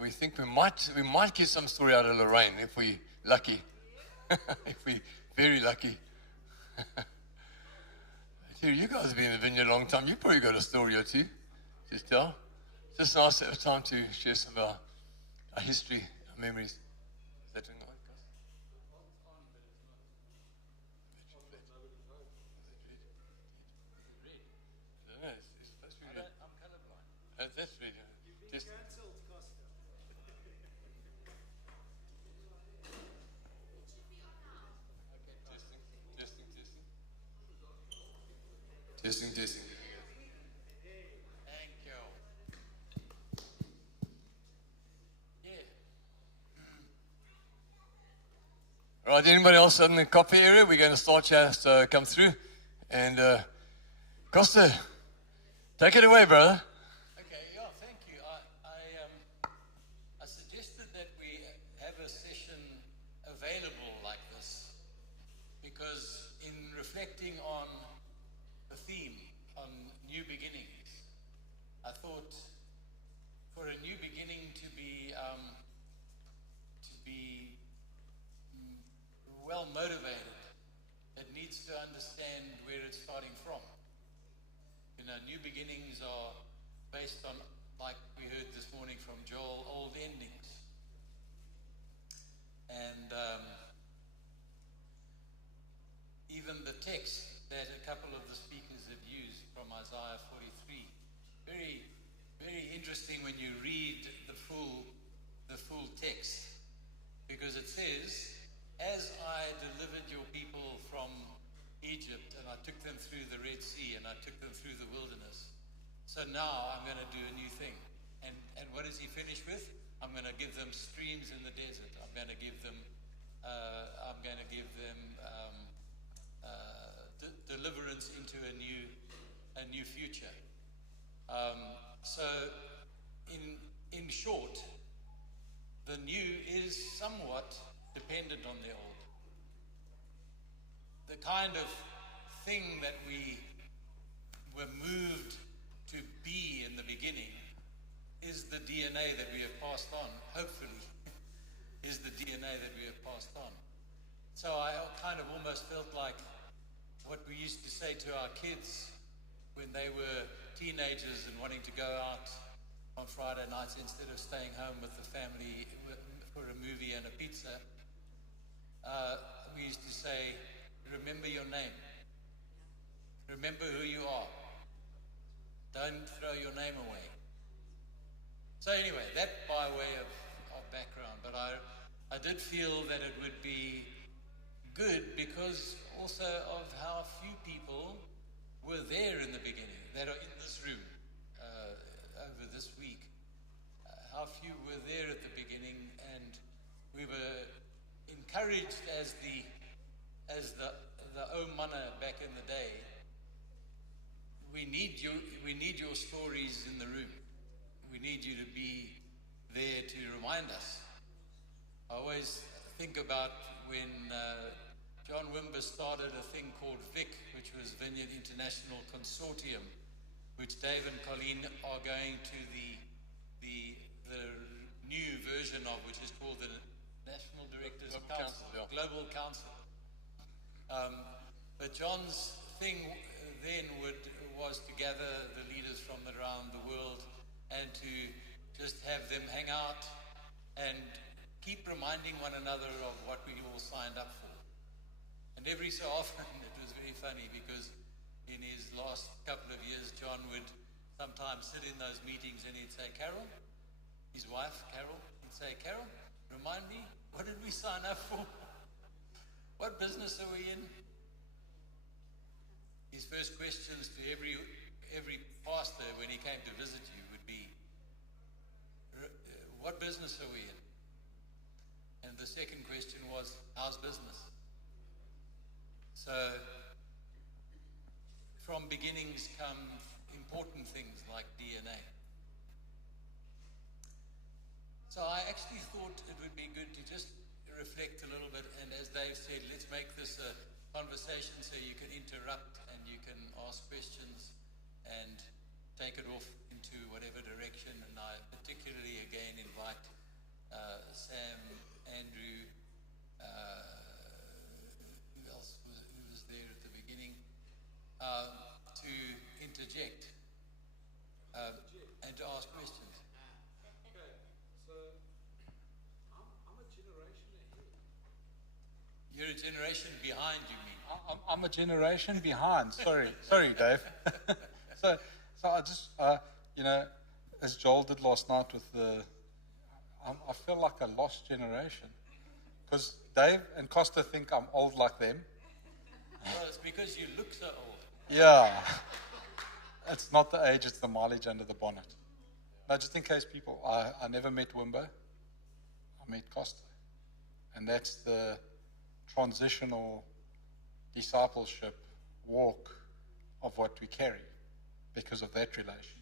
we think we might get some story out of Lorraine if we're lucky. If we're very lucky. You guys have been in the vineyard a long time. You probably got a story or two to tell. Just nice to have time to share some of our history, our memories. Is that doing all right, guys? No, it's supposed to be red. I'm colorblind. That's red. Just cancelled, Costa. Testing. Thank you. Yeah. All right, anybody else in the coffee area? We're going to start here, so come through. And Costa, take it away, brother. Okay, yeah, thank you. I suggested that we have a session available like this because in reflecting on the theme on new beginnings, I thought for a new beginning to be well motivated, it needs to understand where it's starting from. You know, new beginnings are based on, like we heard this morning from Joel, old endings. And even the text that a couple of the speakers have used from Isaiah 43, very, very interesting when you read the full text, because it says, "As I delivered your people from Egypt, and I took them through the Red Sea, and I took them through the wilderness, so now I'm going to do a new thing." And what does he finish with? I'm going to give them streams in the desert. I'm going to give them deliverance into a new future. So, in short, the new is somewhat dependent on the old. The kind of thing that we were moved to be in the beginning is the DNA that we have passed on, hopefully, is the DNA that we have passed on. So I kind of almost felt like what we used to say to our kids when they were teenagers and wanting to go out on Friday nights instead of staying home with the family for a movie and a pizza. We used to say, remember your name. Remember who you are. Don't throw your name away. So anyway, that by way of background, but I did feel that it would be good because also of how few people were there in the beginning, that are in this room over this week. How few were there at the beginning, and we were encouraged as the Omana back in the day. We need your stories in the room. We need you to be there to remind us. I always think about when John Wimber started a thing called VIC, which was Vineyard International Consortium, which Dave and Colleen are going to the new version of, which is called the National Directors Council, Global Council. But John's thing then was to gather the leaders from around the world and to just have them hang out and keep reminding one another of what we all signed up for. And every so often, it was very funny because in his last couple of years, John would sometimes sit in those meetings and he'd say, Carol, his wife, Carol, he'd say, Carol, remind me, what did we sign up for? What business are we in? His first questions to every pastor when he came to visit you would be, what business are we in? And the second question was, how's business? So, from beginnings come important things like DNA. So I actually thought it would be good to just reflect a little bit, and as Dave said, let's make this a conversation so you can interrupt and you can ask questions and take it off into whatever direction. And I particularly again invite Sam, Andrew, who else who was there at the beginning, to interject and to ask questions. Okay, so I'm a generation ahead. You're a generation behind, you mean? I'm a generation behind. Sorry, Dave. so I just, as Joel did last night with I feel like a lost generation. Because Dave and Costa think I'm old like them. Well, it's because you look so old. Yeah. It's not the age, it's the mileage under the bonnet. Now, just in case people, I never met Wimbo. I met Costa. And that's the transitional discipleship walk of what we carry because of that relationship.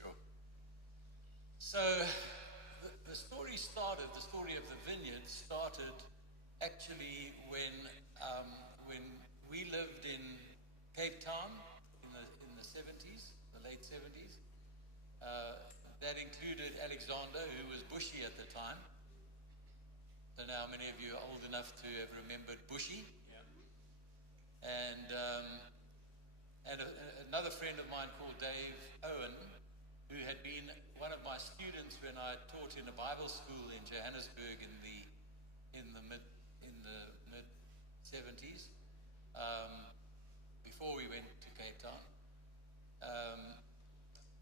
Sure. So the story of the vineyard started actually when we lived in Cape Town in the 70s, the late 70s. That included Alexander, who was Bushy at the time. I don't know how many of you are old enough to have remembered Bushy. And another friend of mine called Dave Owen, who had been one of my students when I taught in a Bible school in Johannesburg in the mid 70s, before we went to Cape Town.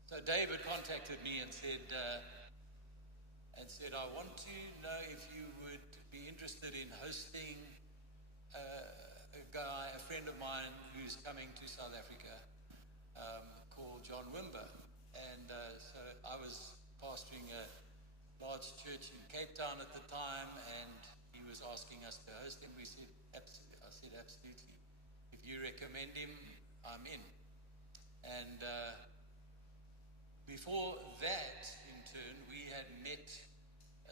So David contacted me and said, I want to know if you would be interested in hosting a friend of mine who's coming to South Africa called John Wimber. And so I was pastoring a large church in Cape Town at the time, and he was asking us to host him. I said, absolutely. If you recommend him, I'm in. And before that, in turn, we had met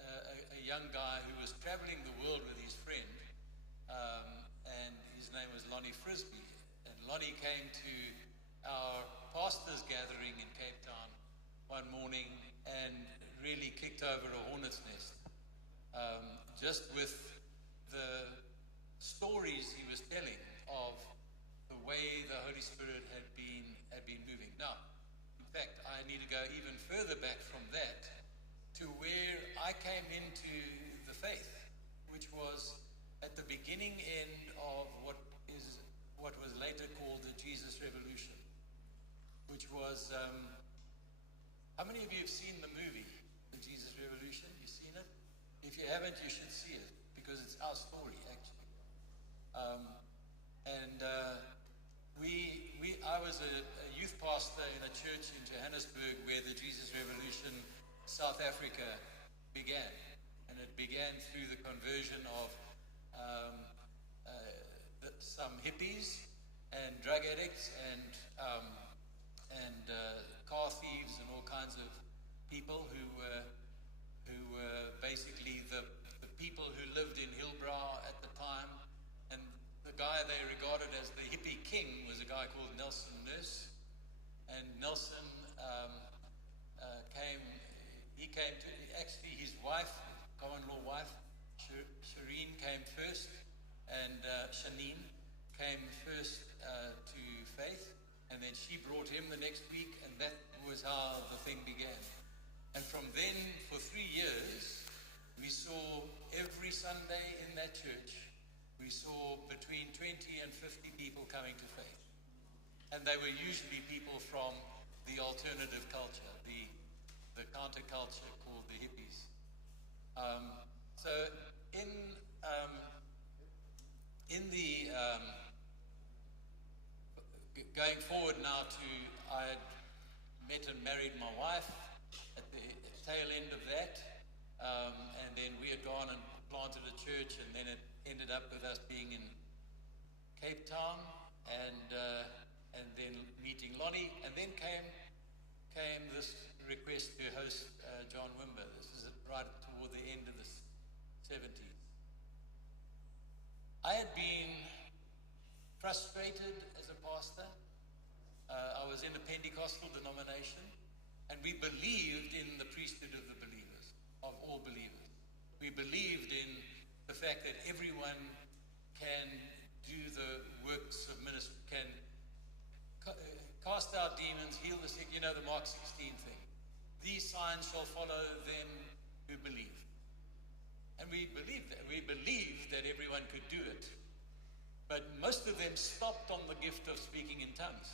a young guy who was traveling the world with his friend, and his name was Lonnie Frisbee. And Lonnie came to our pastors' gathering in Cape Town one morning and really kicked over a hornet's nest, just with the stories he was telling of the way the Holy Spirit had been moving. Now, in fact, I need to go even further back from that to where I came into the faith, which was at the beginning end of what was later called the Jesus Revolution, which was, how many of you have seen the movie, The Jesus Revolution? You've seen it? If you haven't, you should see it, because it's our story, actually. I was a youth pastor in a church in Johannesburg where the Jesus Revolution South Africa began. And it began through the conversion of some hippies and drug addicts and car thieves and all kinds of people who were basically the people who lived in Hillbrow at the time. And the guy they regarded as the hippie king was a guy called Nelson Nurse. And Nelson actually his wife, common-law wife, Shireen, came first, and Shanine came first to faith, and then she brought him the next week, and that was how the thing began. And from then, for 3 years, we saw every Sunday in that church, we saw between 20 and 50 people coming to faith. And they were usually people from the alternative culture, the counterculture called the hippies. So in the going forward now I had met and married my wife at the tail end of that, and then we had gone and planted a church, and then it ended up with us being in Cape Town, and then meeting Lonnie, and then came this request to host John Wimber. This is right toward the end of the 70s. I had been frustrated as a pastor. I was in a Pentecostal denomination, and we believed in the priesthood of the believer. all believers. We believed in the fact that everyone can do the works of ministry, can cast out demons, heal the sick, the Mark 16 thing. These signs shall follow them who believe. And we believed that. We believed that everyone could do it. But most of them stopped on the gift of speaking in tongues.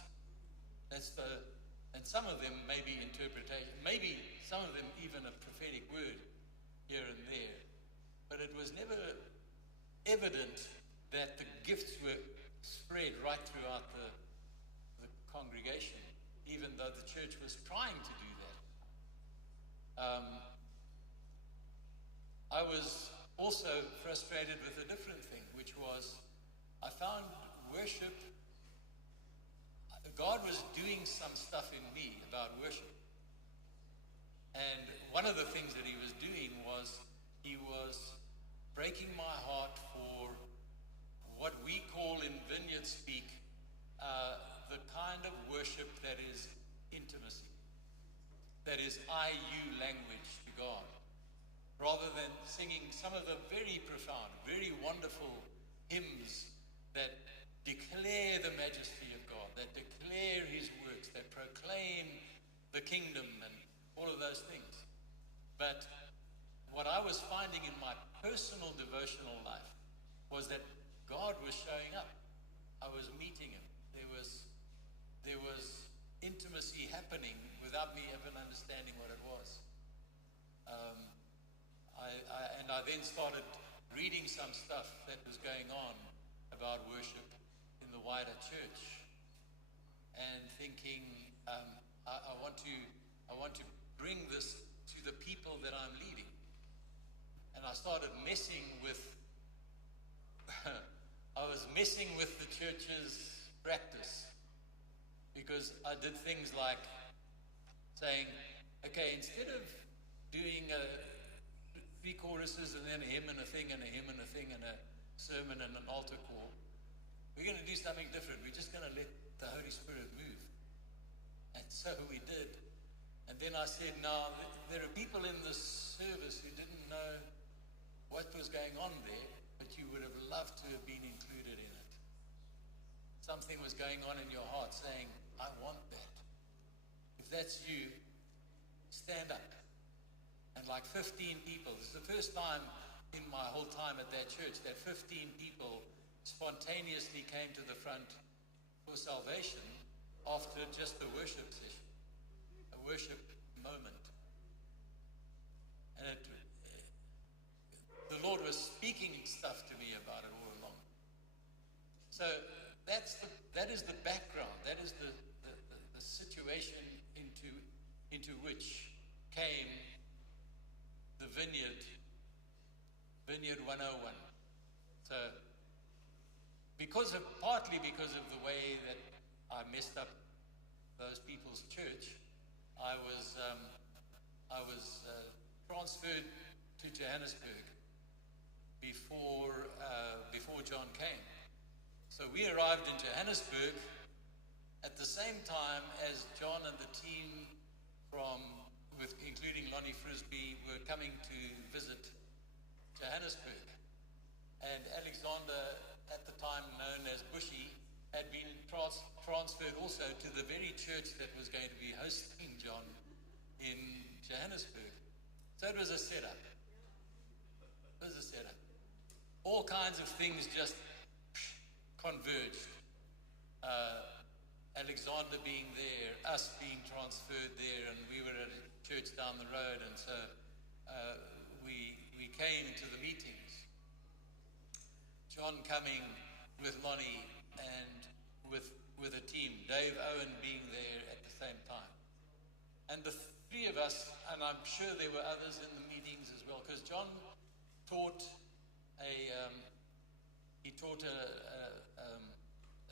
And some of them maybe interpretation, maybe some of them even a prophetic word here and there. But it was never evident that the gifts were spread right throughout the congregation, even though the church was trying to do that. I was also frustrated with a different thing, which was I found worship, God was doing some stuff in me about worship. And one of the things that he was doing was he was breaking my heart for what we call in Vineyard speak the kind of worship that is intimacy, that is IU language to God, rather than singing some of the very profound, very wonderful hymns that declare the majesty of God, that declare his works, that proclaim the kingdom and all of those things. But what I was finding in my personal devotional life was that God was showing up. I was meeting him. There was intimacy happening without me even understanding what it was. I then started reading some stuff that was going on about worship in the wider church, and thinking, I want to bring this to the people that I'm leading. And I started messing with I was messing with the church's practice, because I did things like saying, okay, instead of doing 3 choruses and then a hymn and a thing and a hymn and a thing and a sermon and an altar call, we're going to do something different. We're just going to let the Holy Spirit move. And so we did. And then I said, now, there are people in this service who didn't know what was going on there, but you would have loved to have been included in it. Something was going on in your heart saying, I want that. If that's you, stand up. And like 15 people, this is the first time in my whole time at that church that 15 people spontaneously came to the front for salvation after just a worship session, a worship moment. And the Lord was speaking stuff to me about it all along. So that is the background. That is the situation into which came the Vineyard 101. So partly because of the way that I messed up those people's church, I was transferred to Johannesburg before John came. So we arrived in Johannesburg at the same time as John and the team including Lonnie Frisbee, were coming to visit Johannesburg. And Alexander, at the time known as Bushy, had been transferred also to the very church that was going to be hosting John in Johannesburg. So it was a setup. All kinds of things just converged. Alexander being there, us being transferred there, and we were at a church down the road, and so we came to the meetings. John coming with Lonnie and with a team, Dave Owen being there at the same time. And the three of us, and I'm sure there were others in the meetings as well, because John taught a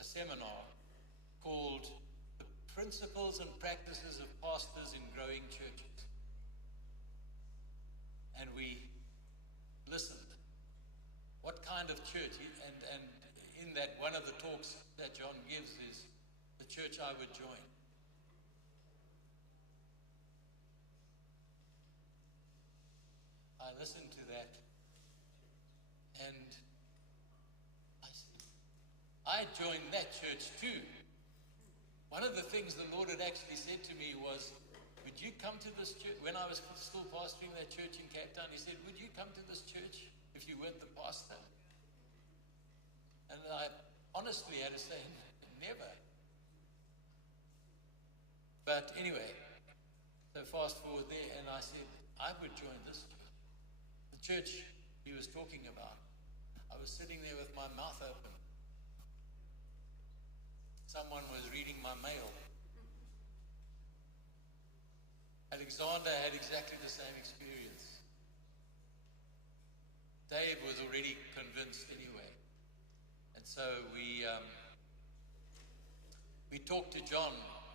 seminar called The Principles and Practices of Pastors in Growing Churches. And we listened. What kind of church? And in that, one of the talks that John gives is the church I would join. I listened to that, and I joined that church too. One of the things the Lord had actually said to me was, would you come to this church? When I was still pastoring that church in Cape Town, he said, would you come to this church if you weren't the pastor? And I honestly had to say, never. But anyway, so fast forward there, and I said, I would join this church. The church he was talking about. I was sitting there with my mouth open. Someone was reading my mail. Alexander had exactly the same experience. Dave was already convinced anyway. And so we talked to John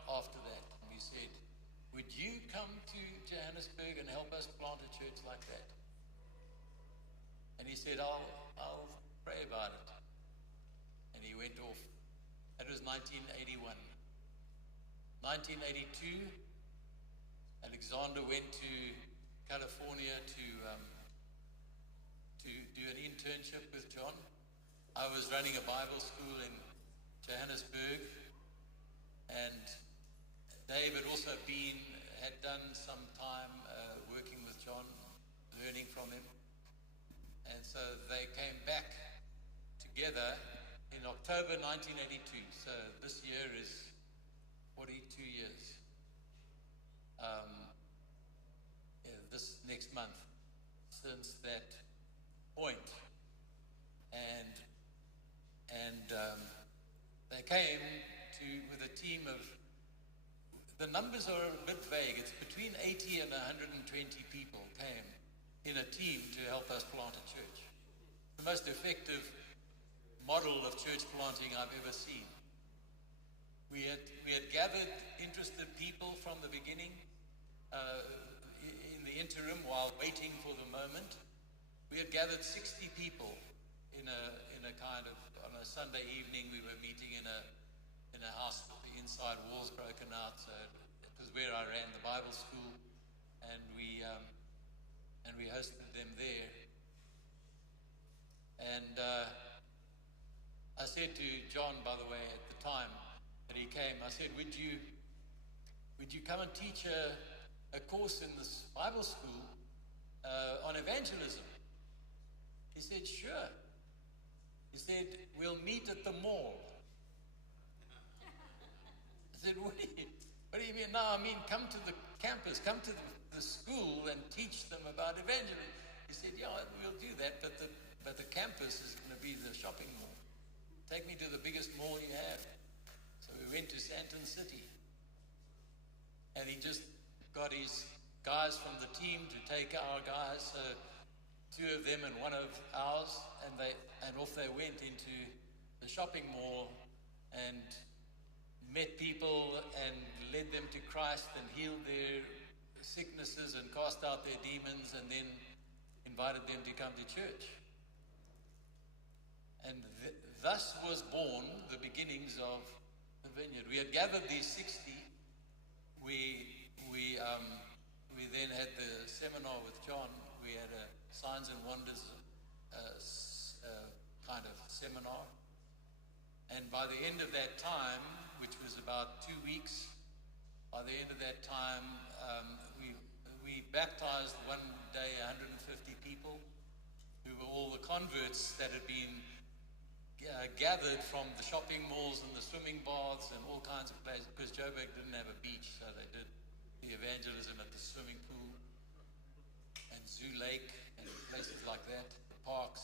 after that, and we said, would you come to Johannesburg and help us plant a church like that? And he said, I'll pray about it. And he went off. That was 1981. 1982, Alexander went to California to do an internship with John. I was running a Bible school in Johannesburg, and Dave had also had done some time working with John, learning from him. And so they came back together in October 1982. So this year is 42 years. This next month since that point. And they came with a team of, the numbers are a bit vague. It's between 80 and 120 people came in a team to help us plant a church. The most effective model of church planting I've ever seen. We had gathered interested people from the beginning, in the interim while waiting for the moment. We had gathered 60 people in a kind of, on a Sunday evening we were meeting in a house with the inside walls broken out. So it was where I ran the Bible school, and we hosted them there. And I said to John, by the way, at the time that he came, I said, would you come and teach a course in this Bible school on evangelism? He said, sure. He said, we'll meet at the mall. I said, what do you mean? No, I mean, come to the campus, come to the school and teach them about evangelism. He said, yeah, we'll do that, but the campus is going to be the shopping mall. Take me to the biggest mall you have. So we went to Sandton City. And he just got his guys from the team to take our guys, two of them and one of ours, and off they went into the shopping mall and met people and led them to Christ and healed their sicknesses and cast out their demons, and then invited them to come to church. And thus was born the beginnings of the vineyard. We had gathered these 60. We then had the seminar with John. We had a signs and wonders kind of seminar. And by the end of that time, which was about 2 weeks, by the end of that time, we baptized one day 150 people who were all the converts that had been gathered from the shopping malls and the swimming baths and all kinds of places, because Joburg didn't have a beach, so they did the evangelism at the swimming pool and Zoo Lake and places like that, the parks.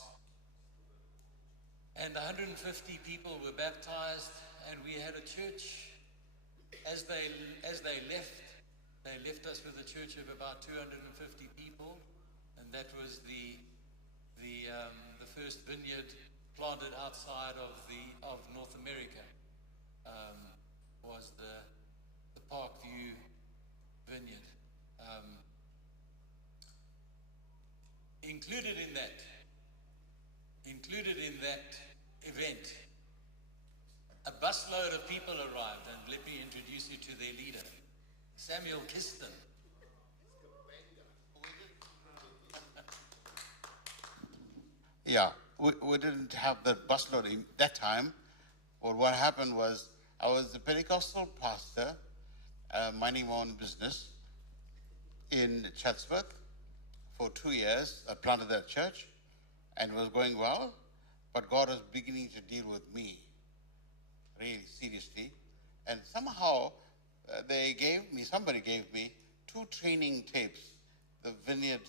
And 150 people were baptized, and we had a church. As they left, they left us with a church of about 250 people, and that was the first vineyard planted outside of North America. Was the Parkview Vineyard. Included in that event, a busload of people arrived, and let me introduce you to their leader, Samuel Kiston. yeah, we didn't have the busload in that time. Or what happened was I was a Pentecostal pastor, minding my own business in Chatsworth for 2 years. I planted that church and it was going well, but God was beginning to deal with me really seriously. And somehow somebody gave me 2 training tapes, the vineyard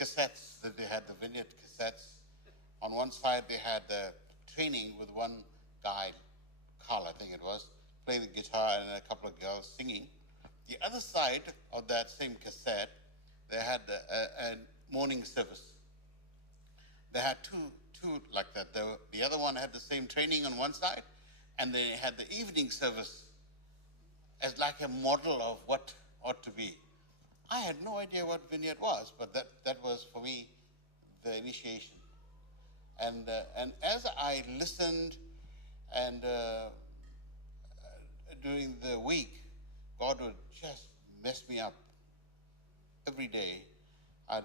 cassettes that they had, the vineyard cassettes. On one side, they had the training with one guy, Carl, I think it was, playing the guitar and a couple of girls singing. The other side of that same cassette, they had a morning service. They had two like that. The other one had the same training on one side, and they had the evening service as like a model of what ought to be. I had no idea what vineyard was, but that was for me the initiation. And as I listened and during the week, God would just mess me up. Every day, I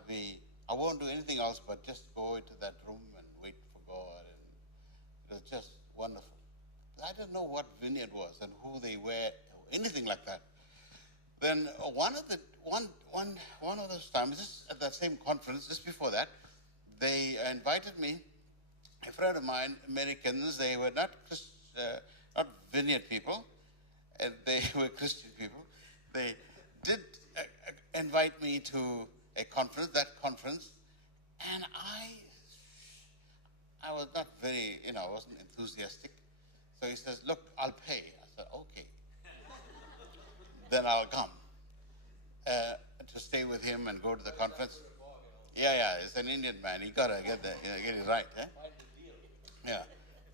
won't do anything else but just go into that room and wait for God. And it was just wonderful. I didn't know what vineyard was and who they were, or anything like that. Then one of those times, just at that same conference, just before that, they invited me, a friend of mine, Americans. They were not vineyard people, and they were Christian people. They did invite me to that conference, and I was not very, I wasn't enthusiastic. So he says, "Look, I'll pay." I said, "Okay." Then I'll come to stay with him and go to the conference. Yeah, he's an Indian man. He gotta get it right, eh? Yeah.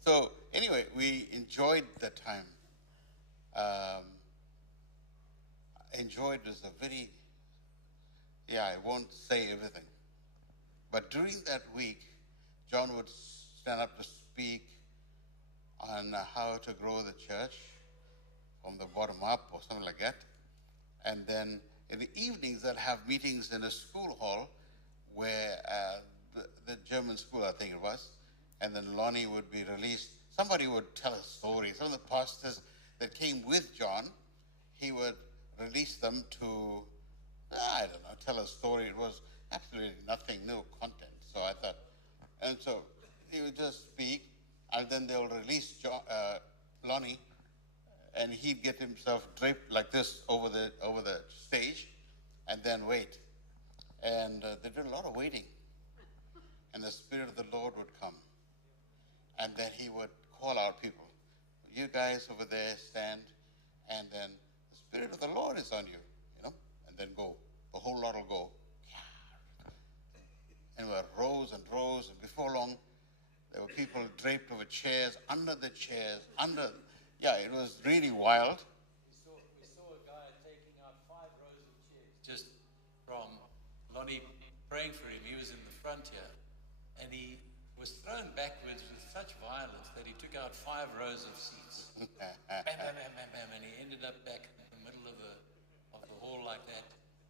So anyway, we enjoyed the time. Enjoyed is a very, I won't say everything. But during that week, John would stand up to speak on how to grow the church from the bottom up or something like that. And then in the evenings, they'll have meetings in a school hall where the German school, I think it was, and then Lonnie would be released. Somebody would tell a story. Some of the pastors that came with John, he would release them to, I don't know, tell a story. It was absolutely nothing, no content. So I thought, and so he would just speak, and then they will release Lonnie, and he'd get himself draped like this over the stage, and then wait. And they did a lot of waiting. And the Spirit of the Lord would come. And then he would call out people. "You guys over there stand." And then the Spirit of the Lord is on you, and then go. The whole lot will go. And we had rows and rows. And before long, there were people draped over chairs, under the chairs, it was really wild. We saw a guy taking out 5 rows of chairs just from Lonnie praying for him. He was in the front here, and he was thrown backwards with such violence that he took out 5 rows of seats. Bam, bam, bam, bam, bam, and he ended up back in the middle of the hall like that.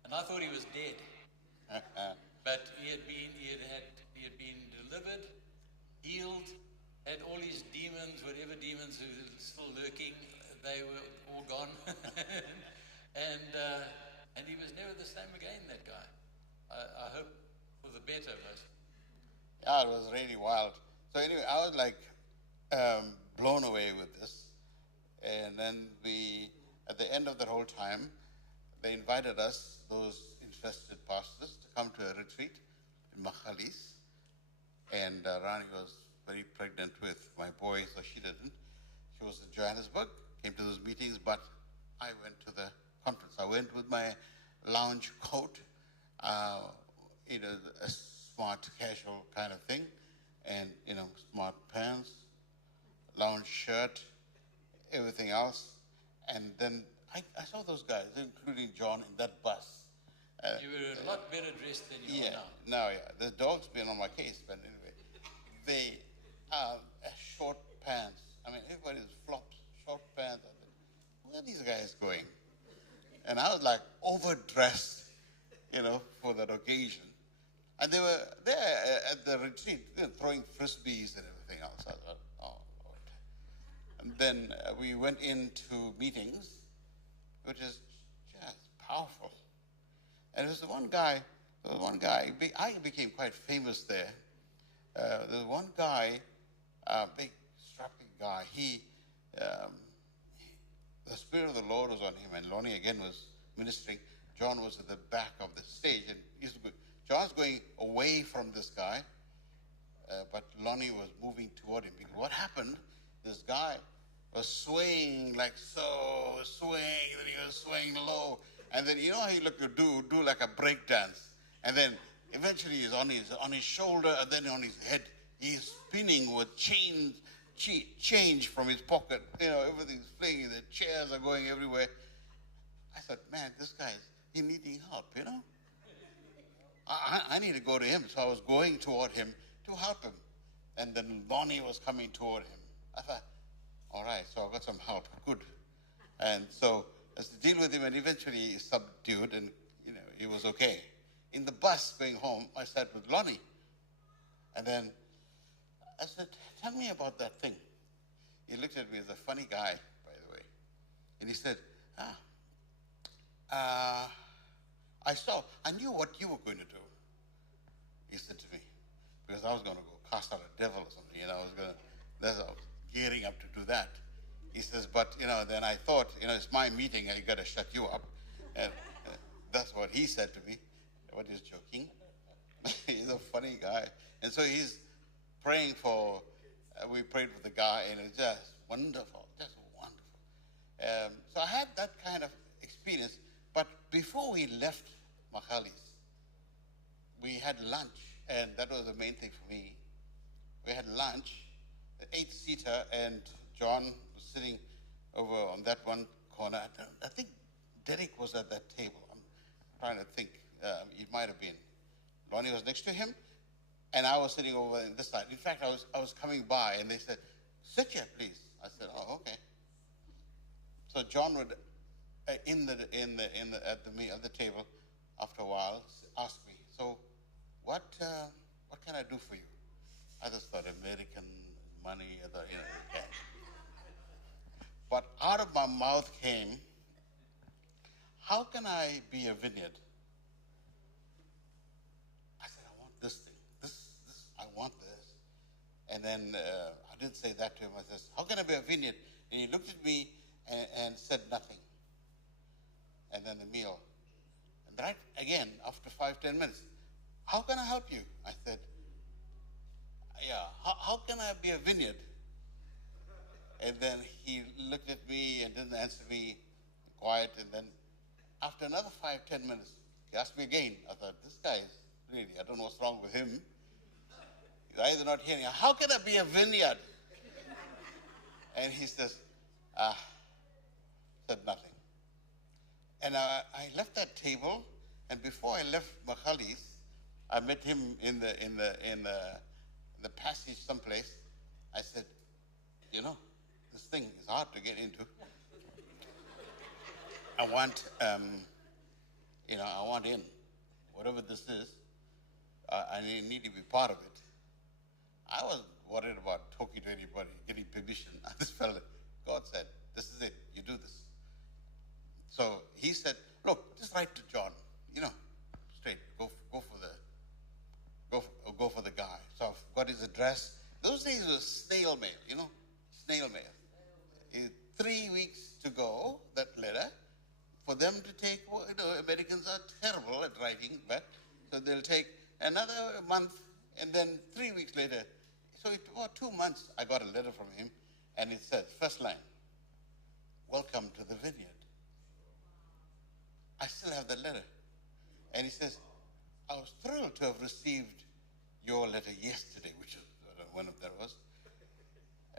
And I thought he was dead, but he had been delivered, healed, had all his demons, whatever demons who were still lurking, they were all gone. and he was never the same again, that guy. I hope for the better, but... Yeah, it was really wild. So anyway, I was like blown away with this. And then at the end of the whole time, they invited us, those interested pastors, to come to a retreat in Machalis. And Rani was very pregnant with my boy, so she didn't. She was in Johannesburg, came to those meetings, but I went to the conference. I went with my lounge coat, a smart casual kind of thing, and smart pants, lounge shirt, everything else. And then I saw those guys, including John, in that bus. You were a lot better dressed than you are now. The dog's been on my case, but anyway. They short pants. I mean, everybody's flops, short pants. Where are these guys going? And I was like overdressed, for that occasion. And they were there at the retreat, throwing frisbees and everything else. I thought, oh, Lord. And then we went into meetings, which is just powerful. And there was one guy, I became quite famous there. There was one guy, big, strapping guy. The Spirit of the Lord was on him, and Lonnie again was ministering. John was at the back of the stage, and John's going away from this guy, but Lonnie was moving toward him. Because what happened, this guy was swaying like so, then he was swaying low, and then you know how he looked to do like a break dance, and then eventually he's on his shoulder, and then on his head. He's spinning with change from his pocket. You know, everything's flying. The chairs are going everywhere. I thought, man, this guy's needing help, you know. I need to go to him. So I was going toward him to help him. And then Lonnie was coming toward him. I thought, all right, so I got some help. Good. And so as to deal with him, and eventually he subdued, and, you know, he was okay. In the bus going home, I sat with Lonnie. And then I said, tell me about that thing. He looked at me as a funny guy, by the way. And he said, I knew what you were going to do. He said to me, because I was going to go cast out a devil or something, you know, I was gearing up to do that. He says, but, you know, then I thought, you know, it's my meeting, I got to shut you up. And that's what he said to me. What, he's joking? He's a funny guy. And so he's praying we prayed for the guy, and it's just wonderful, just wonderful. So I had that kind of experience. But before we left Makali's, we had lunch, and that was the main thing for me. We had lunch, an 8-seater, and John was sitting over on that one corner. I think Derek was at that table. I'm trying to think. It might have been. Lonnie was next to him, and I was sitting over on this side. In fact, I was coming by, and they said, sit here, please. I said, oh, okay. So John would, at the table, after a while, ask me, so what can I do for you? I just thought American money, okay. But out of my mouth came, how can I be a vineyard? I said, I want this thing. I want this. And then I didn't say that to him. I said, how can I be a vineyard? And he looked at me and said nothing. And then the meal. And right again, after 5-10 minutes, how can I help you? I said, yeah, how can I be a vineyard? And then he looked at me and didn't answer me, quiet. And then after another 5-10 minutes, he asked me again. I thought, this guy is really, I don't know what's wrong with him. He's either not hearing. How can I be a vineyard? And he says, said nothing. And I left that table, and before I left Makali's, I met him in the passage someplace. I said, you know, this thing is hard to get into. I want in. Whatever this is, I need to be part of it. I wasn't worried about talking to anybody, getting permission. I just felt it. God said, this is it. You do this. So he said, look, just write to John, you know, straight. Go for the guy. So I've got his address. Those days was snail mail, you know, snail mail. 3 weeks to go, that letter, for them to take, well, you know, Americans are terrible at writing, but so they'll take another month, and then 3 weeks later. So about 2 months, I got a letter from him, and it said, first line, welcome to the vineyard. I still have that letter. And he says, I was thrilled to have received your letter yesterday, which is, I don't know when that was.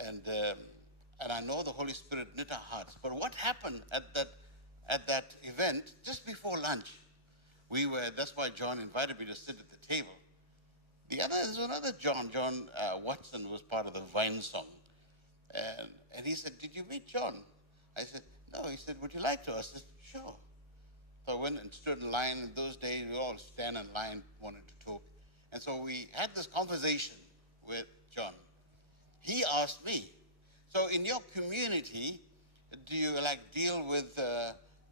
And I know the Holy Spirit knit our hearts. But what happened at that event, just before lunch, that's why John invited me to sit at the table. There's another John Watson was part of the Vine Song. And he said, did you meet John? I said, no. He said, would you like to? I said, sure. So I went and stood in line. In those days, we all stand in line, wanted to talk. And so we had this conversation with John. He asked me, so in your community, do you like deal with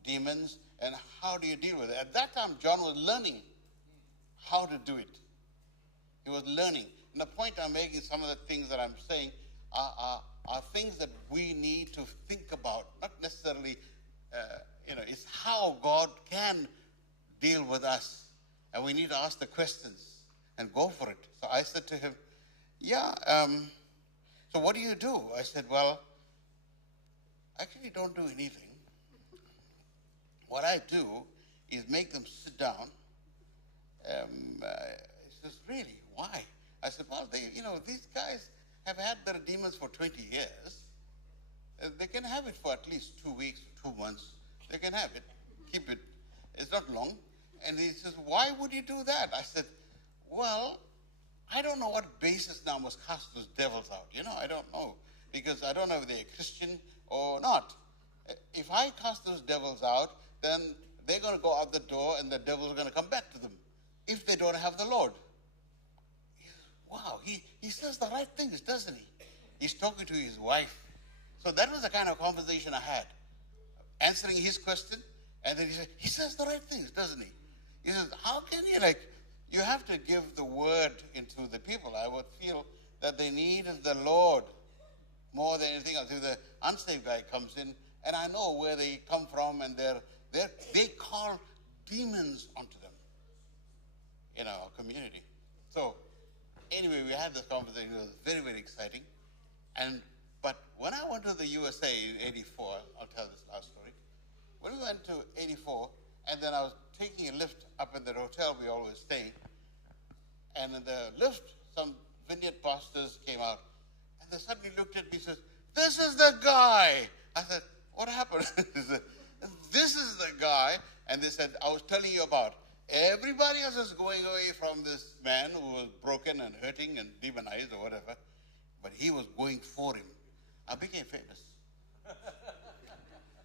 demons, and how do you deal with it? At that time, John was learning how to do it. He was learning. And the point I'm making, some of the things that I'm saying are things that we need to think about, not necessarily, it's how God can deal with us. And we need to ask the questions and go for it. So I said to him, so what do you do? I said, well, actually don't do anything. What I do is make them sit down. He says, really? Why? I said, well, these guys have had their demons for 20 years. They can have it for at least 2 weeks, 2 months. They can have it, keep it. It's not long. And he says, why would you do that? I said, well, I don't know what basis now must cast those devils out. I don't know. Because I don't know if they're Christian or not. If I cast those devils out, then they're going to go out the door and the devils are going to come back to them if they don't have the Lord. Wow, he says the right things, doesn't he? He's talking to his wife. So that was the kind of conversation I had, answering his question, and then he says the right things, doesn't he? He says, how can you have to give the word into the people. I would feel that they need the Lord more than anything else. If the unsaved guy comes in, and I know where they come from, and they call demons onto them in our community. So anyway, we had this conversation. It was very, very exciting. But when I went to the USA in 84, I'll tell this last story. When we went to 84, and then I was taking a lift up in the hotel we always stay, and in the lift, some vineyard pastors came out, and they suddenly looked at me and said, this is the guy. I said, what happened? He said, this is the guy. And they said, I was telling you about. Everybody else is going away from this man who was broken and hurting and demonized or whatever, but he was going for him. I became famous.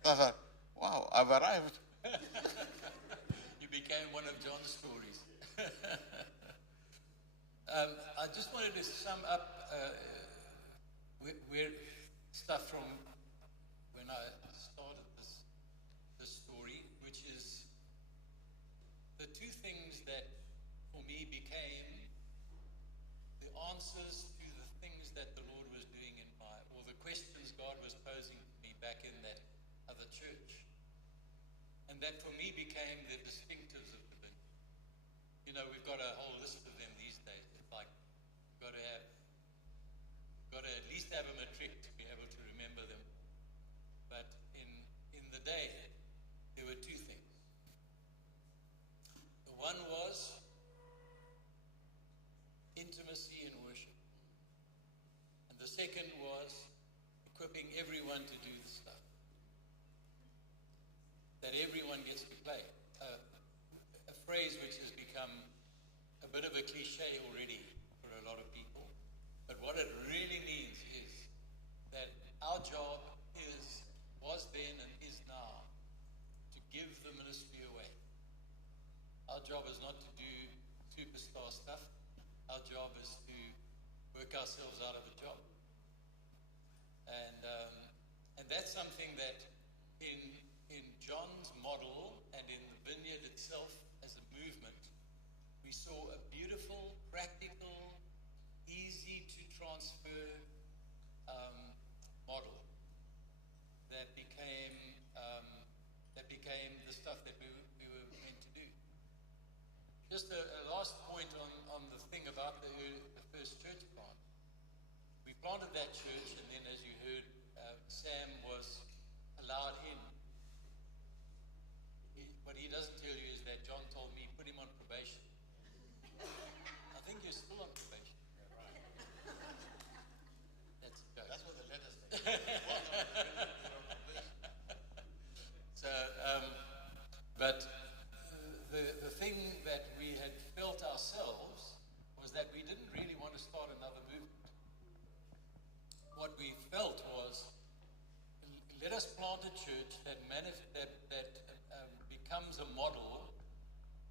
So I thought, wow, I've arrived. You became one of John's stories. I just wanted to sum up where stuff from when I started this story, which is the two things that for me became the answers to the things that the Lord was doing or the questions God was posing to me back in that other church. And that for me became the distinctives of the vineyard. We've got a whole list of them these days. It's like we've got to at least have a matric to be able to remember them. But in the day, there were two things. The one was intimacy and worship. And the second was equipping everyone to do the stuff that everyone gets to play. A phrase which has become a bit of a cliche already for a lot of people. But what it really means is that our job was then and is now to give the ministry away. Our job is not to do superstar stuff. Our job is to work ourselves out of a job. And that's something that in John's model and in the vineyard itself as a movement, we saw a beautiful, practical, easy to transfer model that became the stuff that we were meant to do. Just a last point on the thing about the first church plant. We planted that church, and then, as you heard, Sam was allowed in. What he doesn't tell you is that John told me, put him on probation. I think you're still on probation. That's what the letter says. So, but the thing that we had felt ourselves was that we didn't really want to start another movement. What we felt was, let us plant a church that becomes a model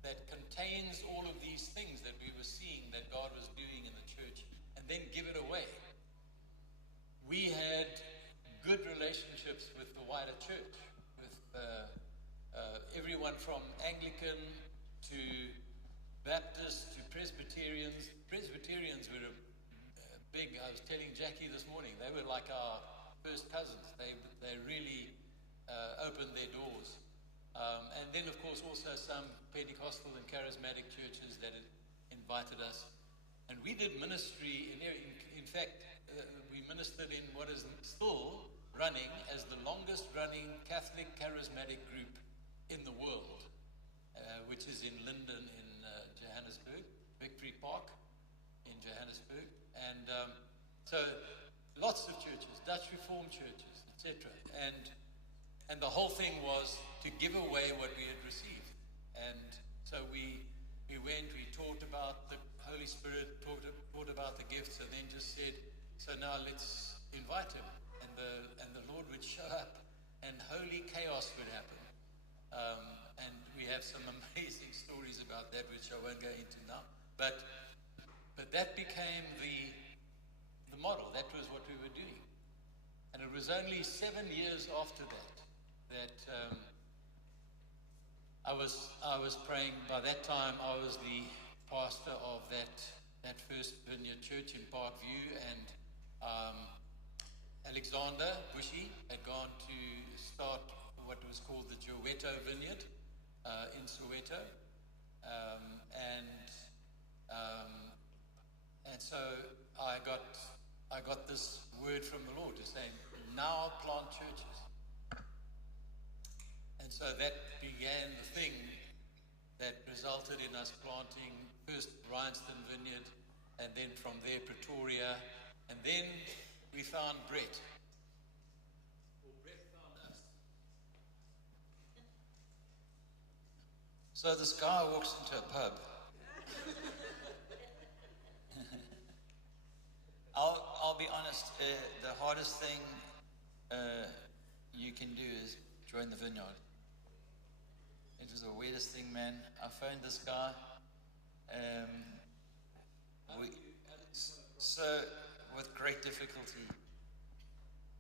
that contains all of these things that we were seeing that then give it away. We had good relationships with the wider church, with everyone from Anglican to Baptist to Presbyterians. Presbyterians were big. I was telling Jackie this morning, they were like our first cousins. They really opened their doors. And then, of course, also some Pentecostal and charismatic churches that had invited us. And we did ministry in fact, we ministered in what is still running as the longest running Catholic charismatic group in the world, which is in Linden in Johannesburg, Victory Park in Johannesburg. And so lots of churches, Dutch Reformed churches, etc. And the whole thing was to give away what we had received. And so we went, we talked about the Holy Spirit, talked about the gifts, and then just said, so now let's invite him. And the Lord would show up, and holy chaos would happen. And we have some amazing stories about that, which I won't go into now. But that became the model. That was what we were doing. And it was only 7 years after that I was praying. By that time, I was the pastor of that first vineyard church in Parkview, and Alexander Bushy had gone to start what was called the Soweto Vineyard in Soweto, and so I got this word from the Lord to say, now plant churches. And so that began the thing that resulted in us planting first Bryanston Vineyard, and then from there Pretoria, and then we found Brett. Well, Brett found us. So this guy walks into a pub. I'll be honest, the hardest thing you can do is join the vineyard. It was the weirdest thing, man. I phoned this guy. So with great difficulty.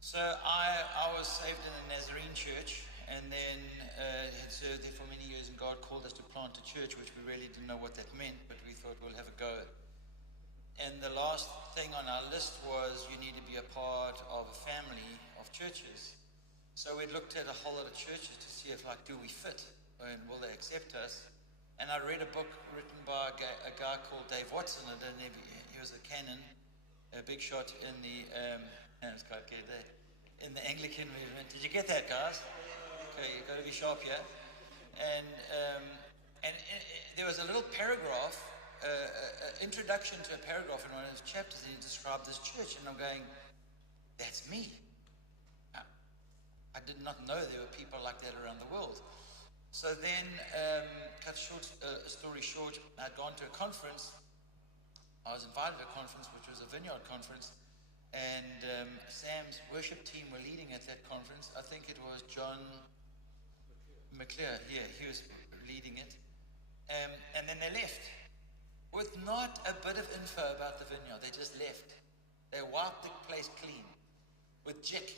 So I was saved in a Nazarene church, and then had served there for many years, and God called us to plant a church, which we really didn't know what that meant, but we thought we'll have a go. And the last thing on our list was you need to be a part of a family of churches. So we looked at a whole lot of churches to see if, like, do we fit? And will they accept us? And I read a book written by a guy called Dave Watson. I don't know if he was a canon, a big shot in the in the Anglican movement. Did you get that, guys? Okay, you've got to be sharp here. And there was a little paragraph, introduction to a paragraph in one of his chapters, and he described this church, and I'm going, that's me. I did not know there were people like that around the world. So then, cut a story short, I'd gone to a conference. I was invited to a conference, which was a vineyard conference, and Sam's worship team were leading at that conference. I think it was John McClure. Yeah, he was leading it. And then they left with not a bit of info about the vineyard. They just left. They wiped the place clean with jick.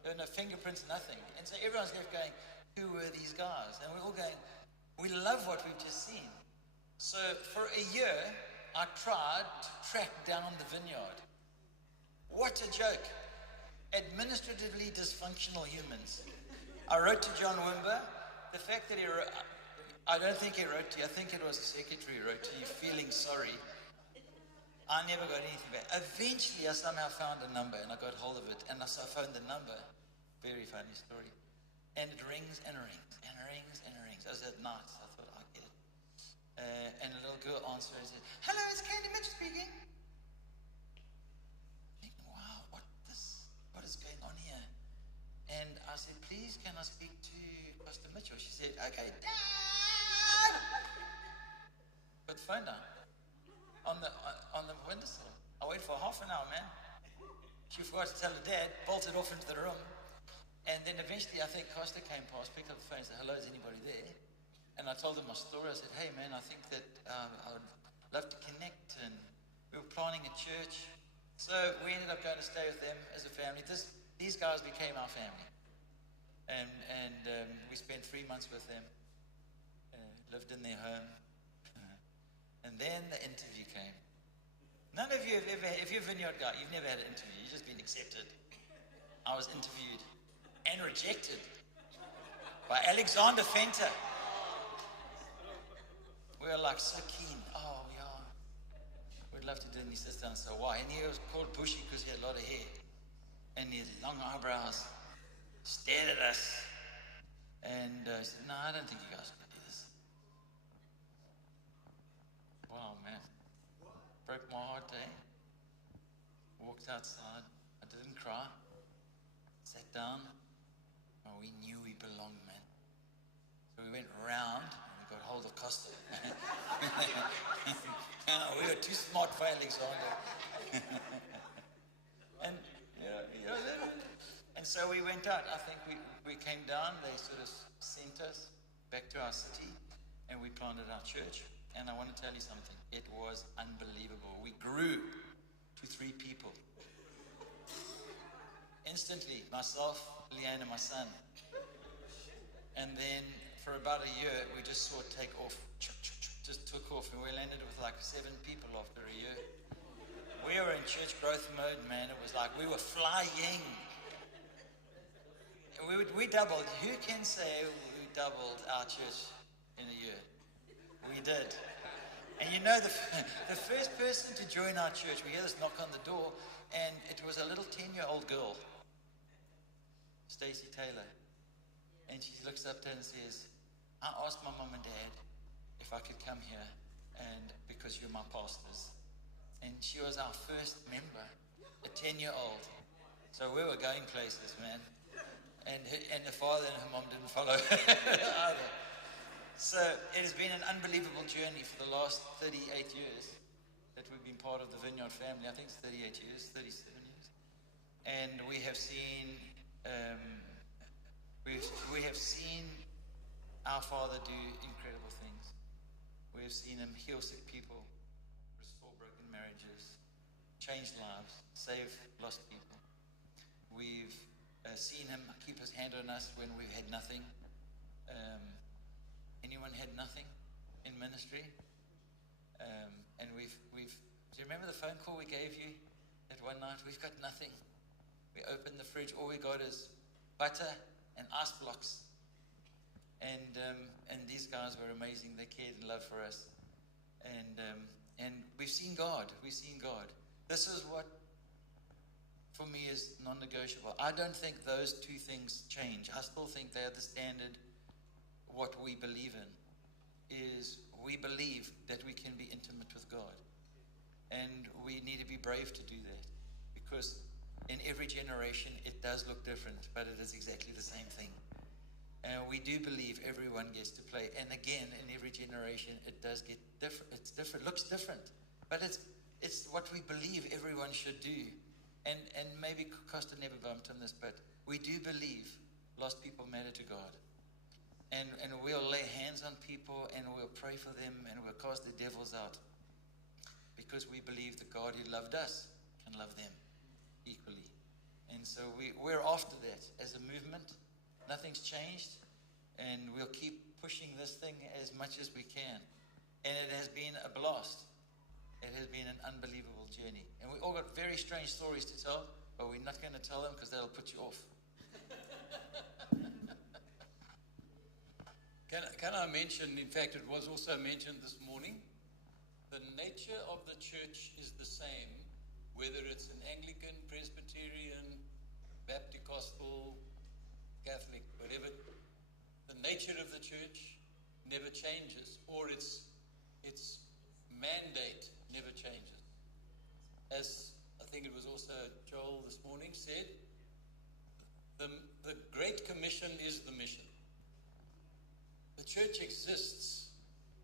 There were no fingerprints, nothing. And so everyone's left going, who were these guys? And we're all going, we love what we've just seen. So for a year, I tried to track down the vineyard. What a joke. Administratively dysfunctional humans. I wrote to John Wimber. The fact that he wrote, I don't think he wrote to you. I think it was the secretary who wrote to you, feeling sorry. I never got anything back. Eventually, I somehow found a number, and I got hold of it, and so I phoned the number. Very funny story. And it rings and rings and rings and rings. I was at night, so I thought I'd get it. And a little girl answered and said, hello, it's Candy Mitch speaking. Thinking, wow, what is going on here? And I said, please, can I speak to Pastor Mitchell? She said, okay, Dad! Put the phone down on the windowsill. I waited for half an hour, man. She forgot to tell her dad, bolted off into the room. And then eventually, I think Costa came past, picked up the phone and said, hello, is anybody there? And I told him my story. I said, hey, man, I think that I would love to connect. And we were planning planting a church. So we ended up going to stay with them as a family. These guys became our family. And we spent 3 months with them, lived in their home. And then the interview came. None of you have ever, if you're a vineyard guy, you've never had an interview. You've just been accepted. I was interviewed and rejected by Alexander Fenter. We were like so keen. Oh, yeah. We'd love to do it. And he sits down and says, why? And he was called Bushy because he had a lot of hair. And he had long eyebrows. Stared at us. And he said, no, I don't think you guys can do this. Wow, man. Broke my heart, eh? Walked outside. I didn't cry. Sat down. Oh, we knew we belonged, man. So we went round and we got hold of Costa. We were too smart for Alexander. And, and so we went out. I think we came down. They sort of sent us back to our city and we planted our church. And I want to tell you something. It was unbelievable. We grew to 3 people. Instantly, myself, Leanne, and my son. And then for about a year, we just saw it take off. Just took off. And we landed with like 7 people after a year. We were in church growth mode, man. It was like we were flying. We doubled. Who can say we doubled our church in a year? We did. And you know, the first person to join our church, we hear this knock on the door, and it was a little 10-year-old girl, Stacey Taylor. And she looks up to her and says, I asked my mom and dad if I could come here, and because you're my pastors. And she was our first member, a 10-year-old. So we were going places, man. And the father and her mom didn't follow either. So it has been an unbelievable journey for the last 38 years that we've been part of the Vineyard family. I think it's 38 years, 37 years. And we have seen we have seen our Father do incredible things. We have seen him heal sick people, restore broken marriages, change lives, save lost people. We've seen him keep his hand on us when we've had nothing. Anyone had nothing in ministry? And do you remember the phone call we gave you that one night? We've got nothing. We opened the fridge, all we got is butter and ice blocks. And these guys were amazing. They cared and loved for us. And we've seen God. We've seen God. This is what, for me, is non-negotiable. I don't think those 2 things change. I still think they're the standard. What we believe in is we believe that we can be intimate with God. And we need to be brave to do that. Because in every generation, it does look different, but it is exactly the same thing. And we do believe everyone gets to play. And again, in every generation, it does get different. It's different, looks different. But it's what we believe everyone should do. And maybe Costa never bumped on this, but we do believe lost people matter to God. And we'll lay hands on people and we'll pray for them and we'll cast the devils out. Because we believe the God who loved us can love them equally. And so we're after that as a movement. Nothing's changed. And we'll keep pushing this thing as much as we can. And it has been a blast. It has been an unbelievable journey. And we all got very strange stories to tell, but we're not going to tell them because that'll put you off. Can I mention, in fact, it was also mentioned this morning, the nature of the church is the same, whether it's an Anglican, Presbyterian, Baptist, Catholic, whatever. The nature of the church never changes, or its mandate never changes. As I think it was also Joel this morning said, the Great Commission is the mission. The church exists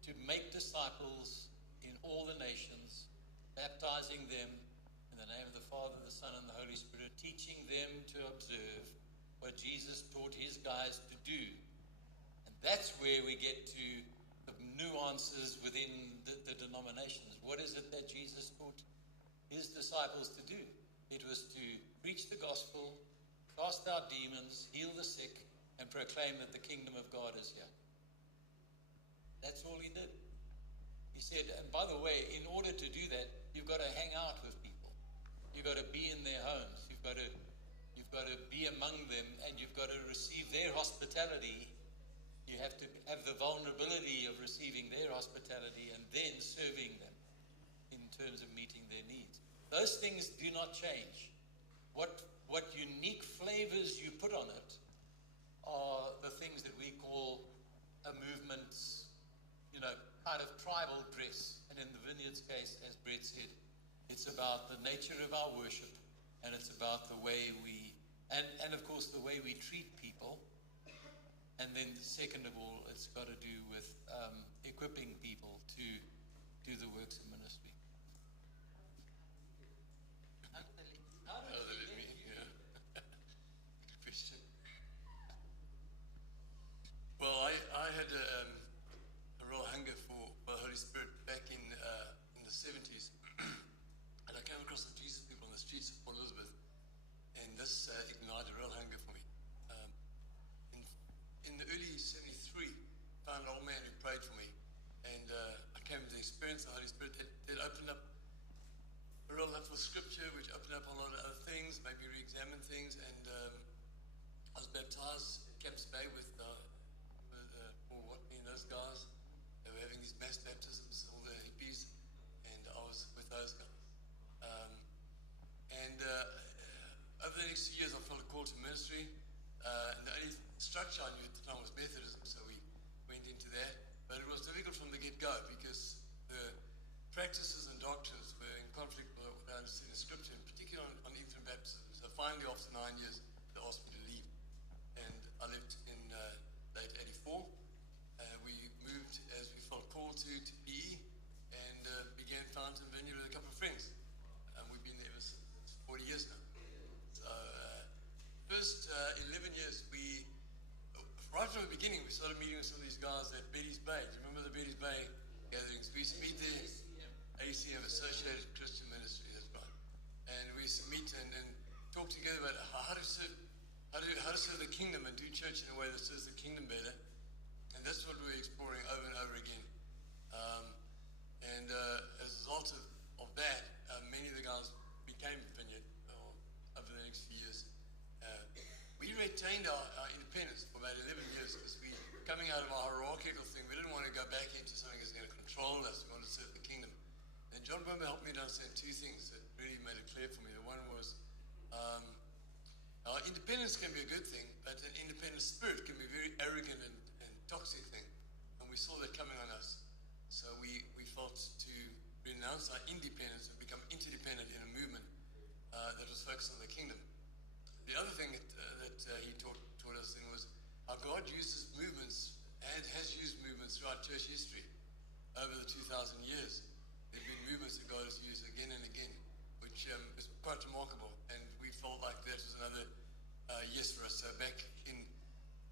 to make disciples in all the nations, baptizing them in the name of the Father, the Son, and the Holy Spirit, teaching them to observe what Jesus taught his guys to do. And that's where we get to the nuances within the denominations. What is it that Jesus taught his disciples to do. It was to preach the gospel, cast out demons, heal the sick, and proclaim that the kingdom of God is here. That's all he did. He said, and by the way, in order to do that, you've got to hang out with people. You've got to be in their homes. You've got to be among them, and you've got to receive their hospitality. You have to have the vulnerability of receiving their hospitality and then serving them in terms of meeting their needs. Those things do not change. What unique flavors you put on it are the things that we call a movement's, kind of tribal dress. And in the Vineyard's case, as Brett said, it's about the nature of our worship, and it's about the way we, and of course the way we treat people. And then second of all, it's got to do with equipping people to do the works of ministry. How did they let me? Yeah. Good question. Well, I had a real hunger for the Holy Spirit back in the 70s. And I came across the Jesus people on the streets of Port Elizabeth. And this ignited a real hunger for me. In the early 73, I found an old man who prayed for me. And I came to experience the Holy Spirit that opened up a real love for Scripture, which opened up a lot of other things, made me re-examine things. And I was baptized at Camps Bay with Paul Watney and those guys. They were having these mass baptisms, all the hippies, and I was with those guys. Over the next few years, I felt a call to ministry. And the only structure I knew at the time was Methodism, so we went into that. But it was difficult from the get-go because the practices and doctrines were in conflict with what I understood in Scripture, in particular on infant baptism. So finally, after 9 years, they asked me to leave. And I left in late 84. We moved, as we felt called to PE, and began Fountain Vineyard with a couple of friends. We've been there ever since 40 years now. So first 11 years, right from the beginning, we started meeting with some of these guys at Betty's Bay. Do you remember the Betty's Bay gatherings? We used to meet there. ACM, Associated Christian Ministry, that's right. And we used to meet and talk together about how to serve the kingdom and do church in a way that serves the kingdom better. And that's what we're exploring over and over again. As a result of that, many of the guys became Vineyard over the next few years. We retained our independence for about 11 years because coming out of our hierarchical thing, we didn't want to go back into something that's going to control us. We wanted to serve the kingdom. And John Wimber helped me to understand two things that really made it clear for me. The one was our independence can be a good thing, but an independent spirit can be a very arrogant and toxic thing. And we saw that coming on us. So we felt to renounce our independence and become interdependent in a movement that was focused on the kingdom. The other thing that he taught us then was how God uses movements and has used movements throughout church history over the 2,000 years. There have been movements that God has used again and again, which is quite remarkable. And we felt like that was another yes for us. So back in,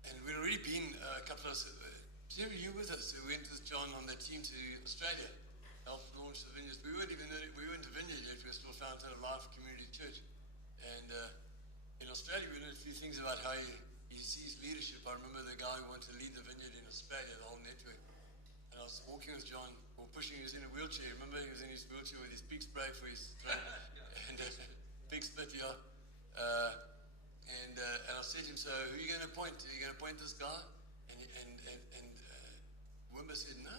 and we'd already been a couple of us, you with us. So we went with John on that team to Australia, helped launch the Vineyards. We weren't a Vineyard yet. We were still Fountain of Life Community Church. And in Australia, we learned a few things about how he sees leadership. I remember the guy who wanted to lead the Vineyard in Australia, the whole network. And I was walking with John, or pushing, he was in a wheelchair. Remember, he was in his wheelchair with his pig spray for his throat. And pig spit, yeah. And I said to him, so who are you going to appoint? Are you going to appoint this guy? And Wimber said, no,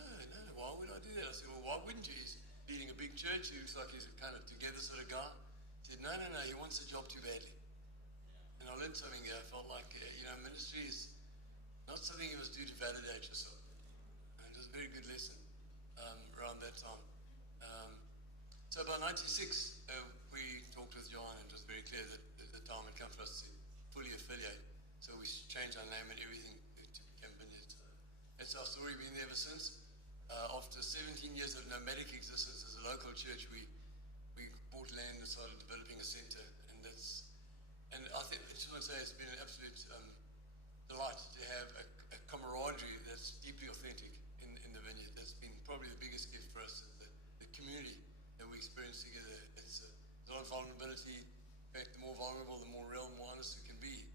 why would I do that? I said, well, why wouldn't you? He's leading a big church. He looks like he's a kind of together sort of guy. He said, no, he wants the job too badly. And I learned something there. I felt like, ministry is not something you must do to validate yourself. And it was a very good lesson around that time. So by 96, we talked with John, and it was very clear that the time had come for us to fully affiliate. So we changed our name and everything to become Vineyard. That's our story, been there ever since. After 17 years of nomadic existence as a local church, we bought land and started developing a centre. And I think I just want to say it's been an absolute delight to have a camaraderie that's deeply authentic in the Vineyard. That's been probably the biggest gift for us, the community that we experience together. It's lot of vulnerability. In fact, the more vulnerable, the more real, more honest you can be.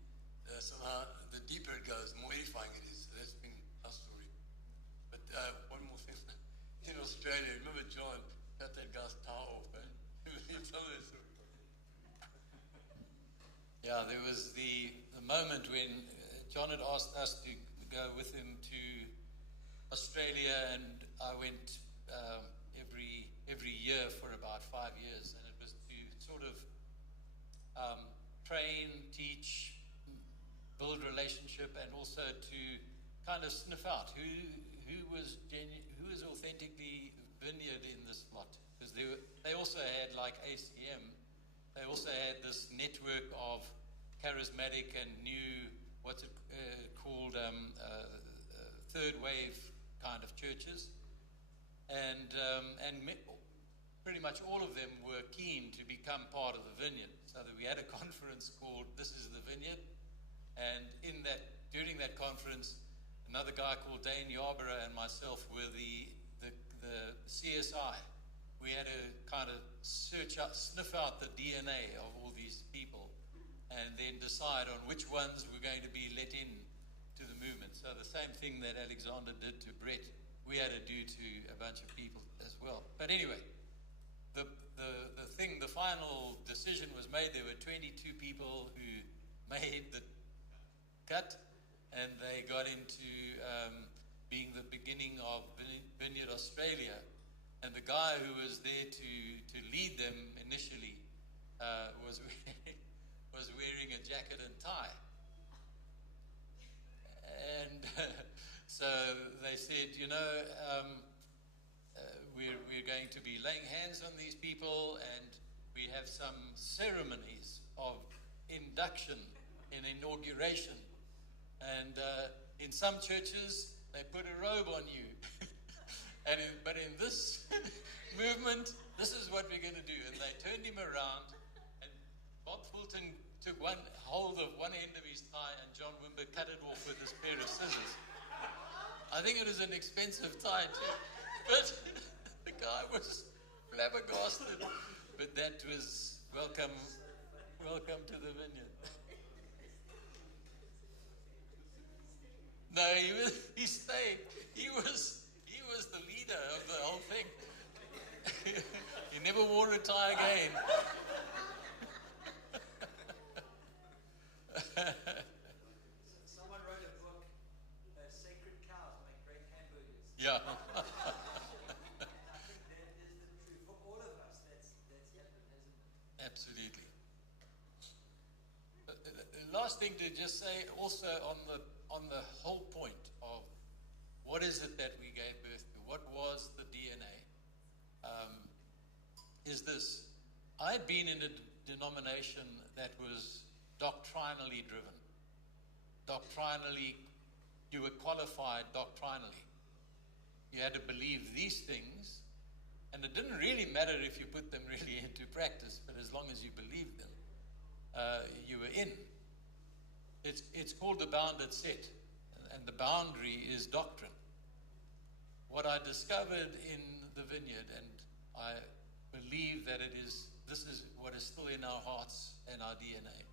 Somehow, the deeper it goes, the more edifying it is. So that's been our story. But one more thing. In Australia, remember John cut that guy's tie off, eh? Tell that story. Yeah, there was the moment when John had asked us to go with him to Australia, and I went every year for about 5 years, and it was to sort of train, teach, build relationship, and also to kind of sniff out who was authentically vineyard in this lot, because they also had, like ACM, they also had this network of charismatic and new, what's it called, third wave kind of churches, and pretty much all of them were keen to become part of the vineyard. So that we had a conference called "This is the Vineyard," and during that conference, another guy called Dane Yarborough and myself were the CSI. We had to kind of sniff out the DNA of all these people, and then decide on which ones were going to be let in to the movement. So the same thing that Alexander did to Brett, we had to do to a bunch of people as well. But anyway, the final decision was made. There were 22 people who made the cut, and they got into being the beginning of Vineyard Australia. And the guy who was there to lead them initially was wearing a jacket and tie. And so they said, we're going to be laying hands on these people, and we have some ceremonies of induction and inauguration. And in some churches, they put a robe on you. But in this movement, this is what we're going to do. And they turned him around, and Bob Fulton took hold of one end of his tie, and John Wimber cut it off with this pair of scissors. I think it was an expensive tie too, but the guy was flabbergasted. But that was welcome to the vineyard. No, he stayed. He was the leader of the whole thing. He never wore a tie again. Someone wrote a book, Sacred Cows Make Great Hamburgers. Yeah. And I think that is the truth. For all of us, that's happened, hasn't it? Absolutely. The last thing to just say also on the whole point of what is it that we gave birth to, what was the DNA, is this. I had been in a denomination that was doctrinally driven. Doctrinally, you were qualified doctrinally. You had to believe these things, and it didn't really matter if you put them really into practice, but as long as you believed them, you were in. It's called the bounded set, and the boundary is doctrine. What I discovered in the vineyard, and I believe that this is what is still in our hearts and our DNA,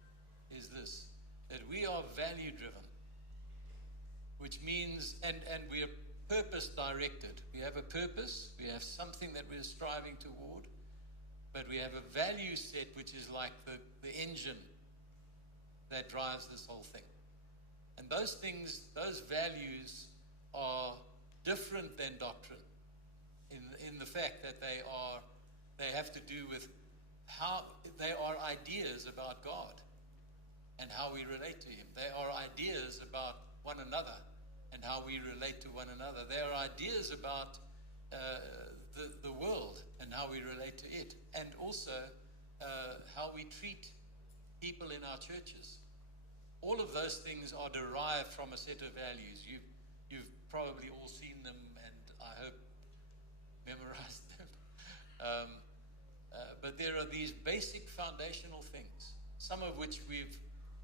is this, that we are value driven, which means, and we are purpose directed. We have a purpose, we have something that we're striving toward, but we have a value set which is like the engine that drives this whole thing. And those things, those values are different than doctrine in the fact that they have to do with how they are ideas about God and how we relate to Him. They are ideas about one another and how we relate to one another. They are ideas about the world and how we relate to it, and also how we treat people in our churches. All of those things are derived from a set of values. You've probably all seen them, and I hope memorized them. But there are these basic foundational things, some of which we've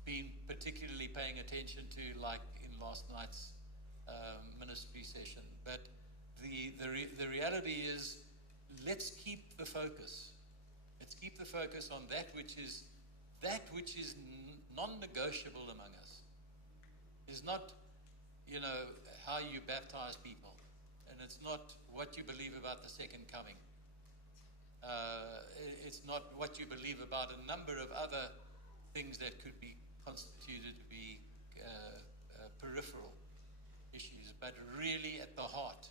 been particularly paying attention to, like in last night's ministry session. But the reality is, let's keep the focus. Let's Let's keep the focus on that which is non-negotiable among us. It's not, how you baptize people, and it's not what you believe about the second coming. It's not what you believe about a number of other things that could be constituted to be peripheral issues, but really at the heart.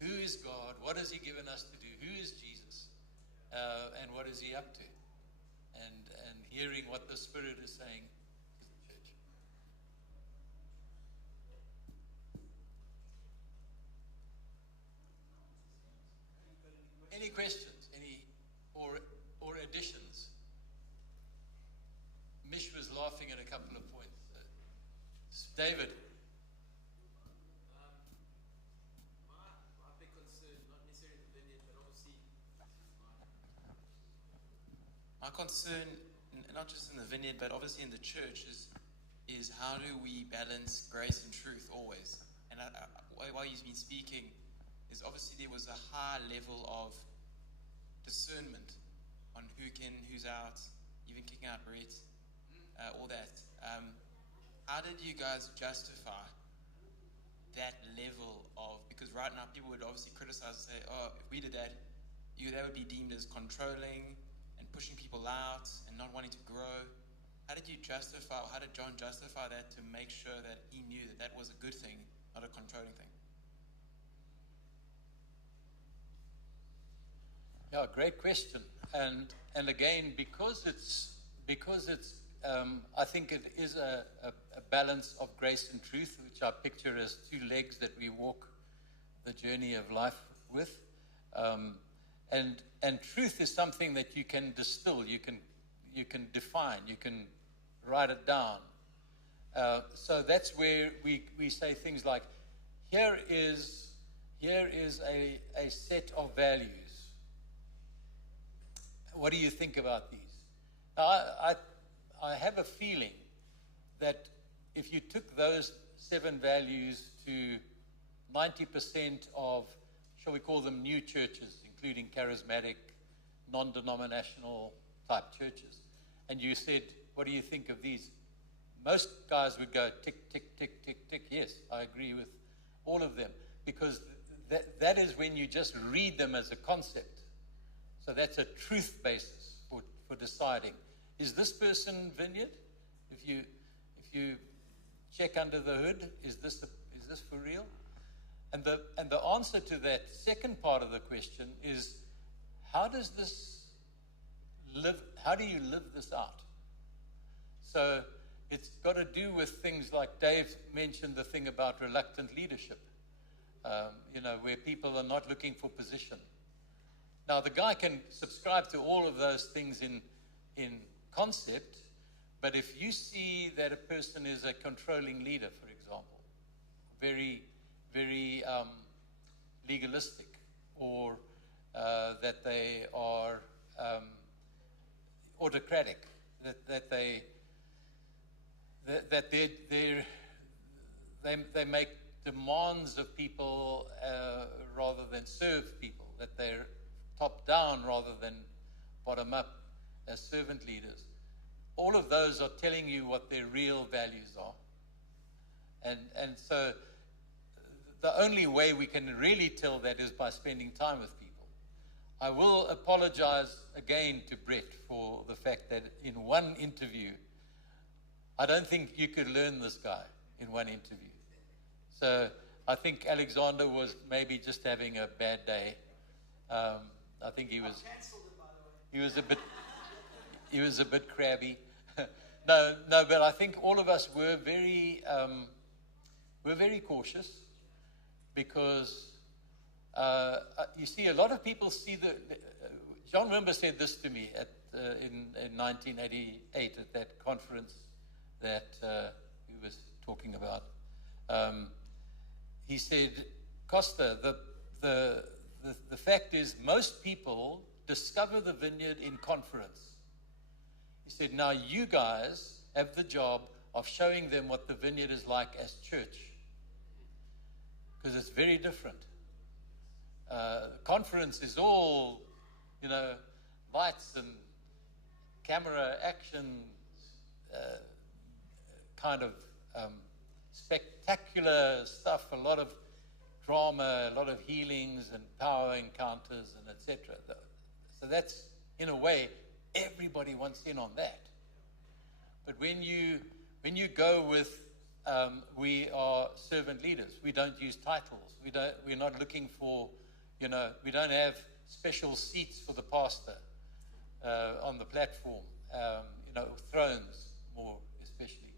Who is God? What has He given us to do? Who is Jesus? And what is He up to? And hearing what the Spirit is saying to the church. Any questions? Or additions? Mish was laughing at a couple of points. David. My big concern, not necessarily the vineyard, but obviously My concern, not just in the vineyard, but obviously in the church, is how do we balance grace and truth always? And while you've been speaking, is obviously there was a high level of discernment on who's out, even kicking out Brett, all that. How did you guys justify that level of, because right now people would obviously criticize and say, oh, if we did that, that would be deemed as controlling and pushing people out and not wanting to grow. How did John justify that to make sure that he knew that that was a good thing, not a controlling thing? Yeah, great question. And again, because it's I think it is a balance of grace and truth, which I picture as two legs that we walk the journey of life with. And truth is something that you can distill, you can define, you can write it down. So that's where we say things like, here is a set of values. What do you think about these? Now, I have a feeling that if you took those 7 values to 90% of, shall we call them new churches, including charismatic, non-denominational type churches, and you said, what do you think of these? Most guys would go tick, tick, tick, tick, tick. Yes, I agree with all of them, because that is when you just read them as a concept. So that's a truth basis for deciding, is this person vineyard? If you check under the hood, is this for real? And the answer to that second part of the question is, how do you live this out? So it's got to do with things like Dave mentioned, the thing about reluctant leadership, where people are not looking for position. Now, the guy can subscribe to all of those things in concept, but if you see that a person is a controlling leader, for example, very, very legalistic, or that they are autocratic, that they make demands of people rather than serve people, that they're top down rather than bottom up as servant leaders. All of those are telling you what their real values are. And so the only way we can really tell that is by spending time with people. I will apologize again to Brett for the fact that in one interview, I don't think you could learn this guy in one interview. So I think Alexander was maybe just having a bad day. I think he was a bit crabby. No, but I think all of us were very cautious, because you see, a lot of people see John Wimber said this to me in 1988 at that conference that he was talking about. He said, Costa, the fact is most people discover the vineyard in conference. He said, now you guys have the job of showing them what the vineyard is like as church, because it's very different. Conference is all, lights and camera action, kind of spectacular stuff, a lot of drama, a lot of healings and power encounters and etc. So that's, in a way, everybody wants in on that. But when you go with, we are servant leaders. We don't use titles. We're not looking for, we don't have special seats for the pastor on the platform. Thrones more especially.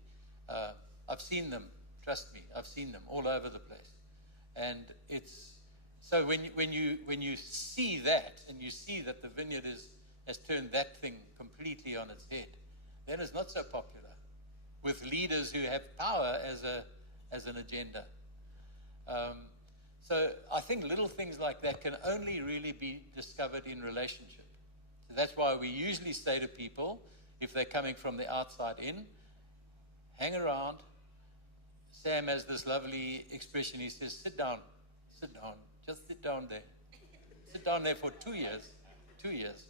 I've seen them. Trust me, I've seen them all over the place. And it's so when you see that, and you see that the vineyard has turned that thing completely on its head, then it's not so popular with leaders who have power as an agenda. So I think little things like that can only really be discovered in relationship. So that's why we usually say to people, if they're coming from the outside in, hang around. Sam has this lovely expression. He says, sit down, just sit down there. Sit down there for 2 years. 2 years.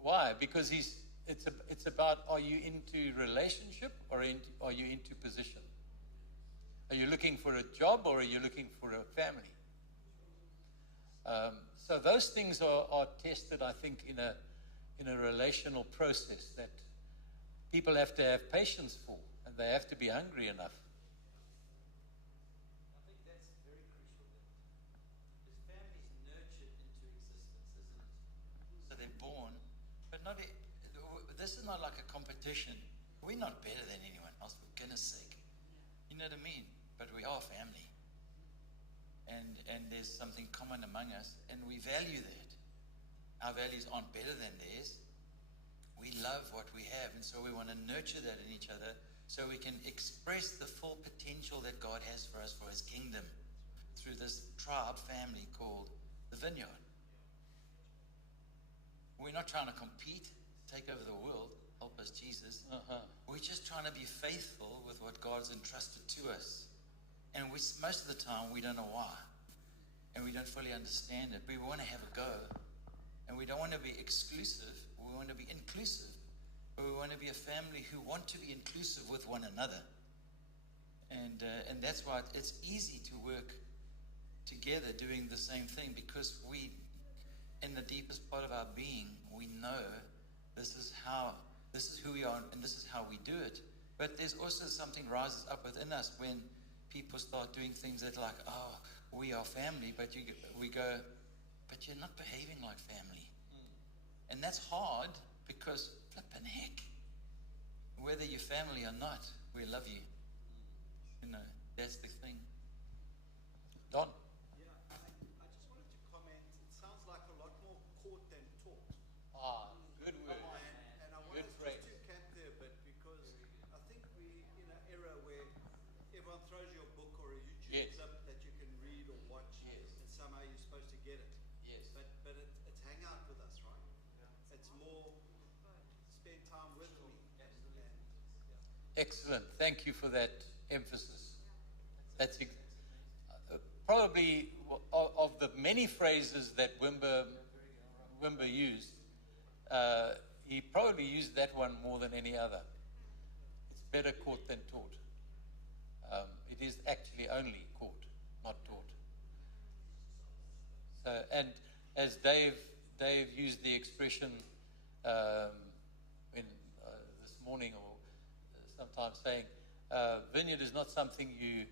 Why? Because it's about, are you into relationship or are you into position? Are you looking for a job or are you looking for a family? So those things are tested, I think, in a relational process that people have to have patience for, and they have to be hungry enough. I think that's very crucial. Because family is nurtured into existence, isn't it? So they're born, but this is not like a competition. We're not better than anyone else, for goodness sake. You know what I mean? But we are family. And there's something common among us, and we value that. Our values aren't better than theirs. We love what we have, and so we want to nurture that in each other so we can express the full potential that God has for us for His kingdom through this tribe family called the Vineyard. We're not trying to compete, take over the world, help us Jesus. We're just trying to be faithful with what God's entrusted to us. And most of the time, we don't know why. And we don't fully understand it. We want to have a go. And we don't want to be exclusive. We want to be inclusive. But we want to be a family who want to be inclusive with one another. And that's why it's easy to work together doing the same thing, because we, in the deepest part of our being, we know this is who we are and this is how we do it. But there's also something rises up within us when people start doing things that like, oh, we are family, but we go, but you're not behaving like family. And that's hard because, flippin' heck, whether you're family or not, we love you. That's the thing. Don? Yeah, I just wanted to comment. It sounds like a lot more caught than taught. Good word. And I Good wanted phrase. just to cap there a bit, because I think we're in an era where everyone throws you a book or a YouTube Yes. clip that you can read or watch, Yes. and somehow you're supposed to get it. Yes. But it's hang out with us, right? It's more spend time with me. Excellent. Thank you for that emphasis. That's probably of the many phrases that Wimber used, he probably used that one more than any other. It's better caught than taught. It is actually only caught, not taught. So, and as Dave used the expression this morning, or sometimes saying, vineyard is not something you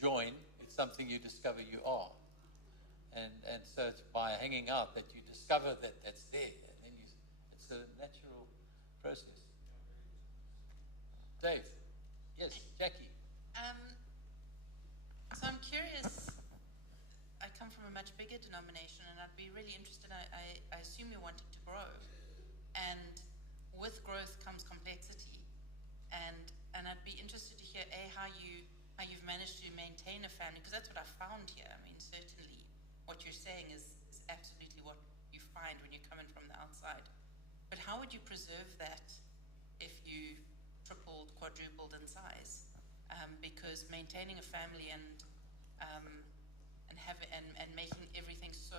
join, it's something you discover you are. And so it's by hanging out that you discover that that's there, and then it's a natural process. Dave? Yes, Jackie? So I'm curious, I come from a much bigger denomination, and I'd be really interested, I assume you're wanting to grow, and with growth comes complexity, and I'd be interested to hear how you've managed to maintain a family, because that's what I found here. I mean, certainly what you're saying is absolutely what you find when you're coming from the outside, but how would you preserve that if you tripled, quadrupled in size? Because maintaining a family and making everything so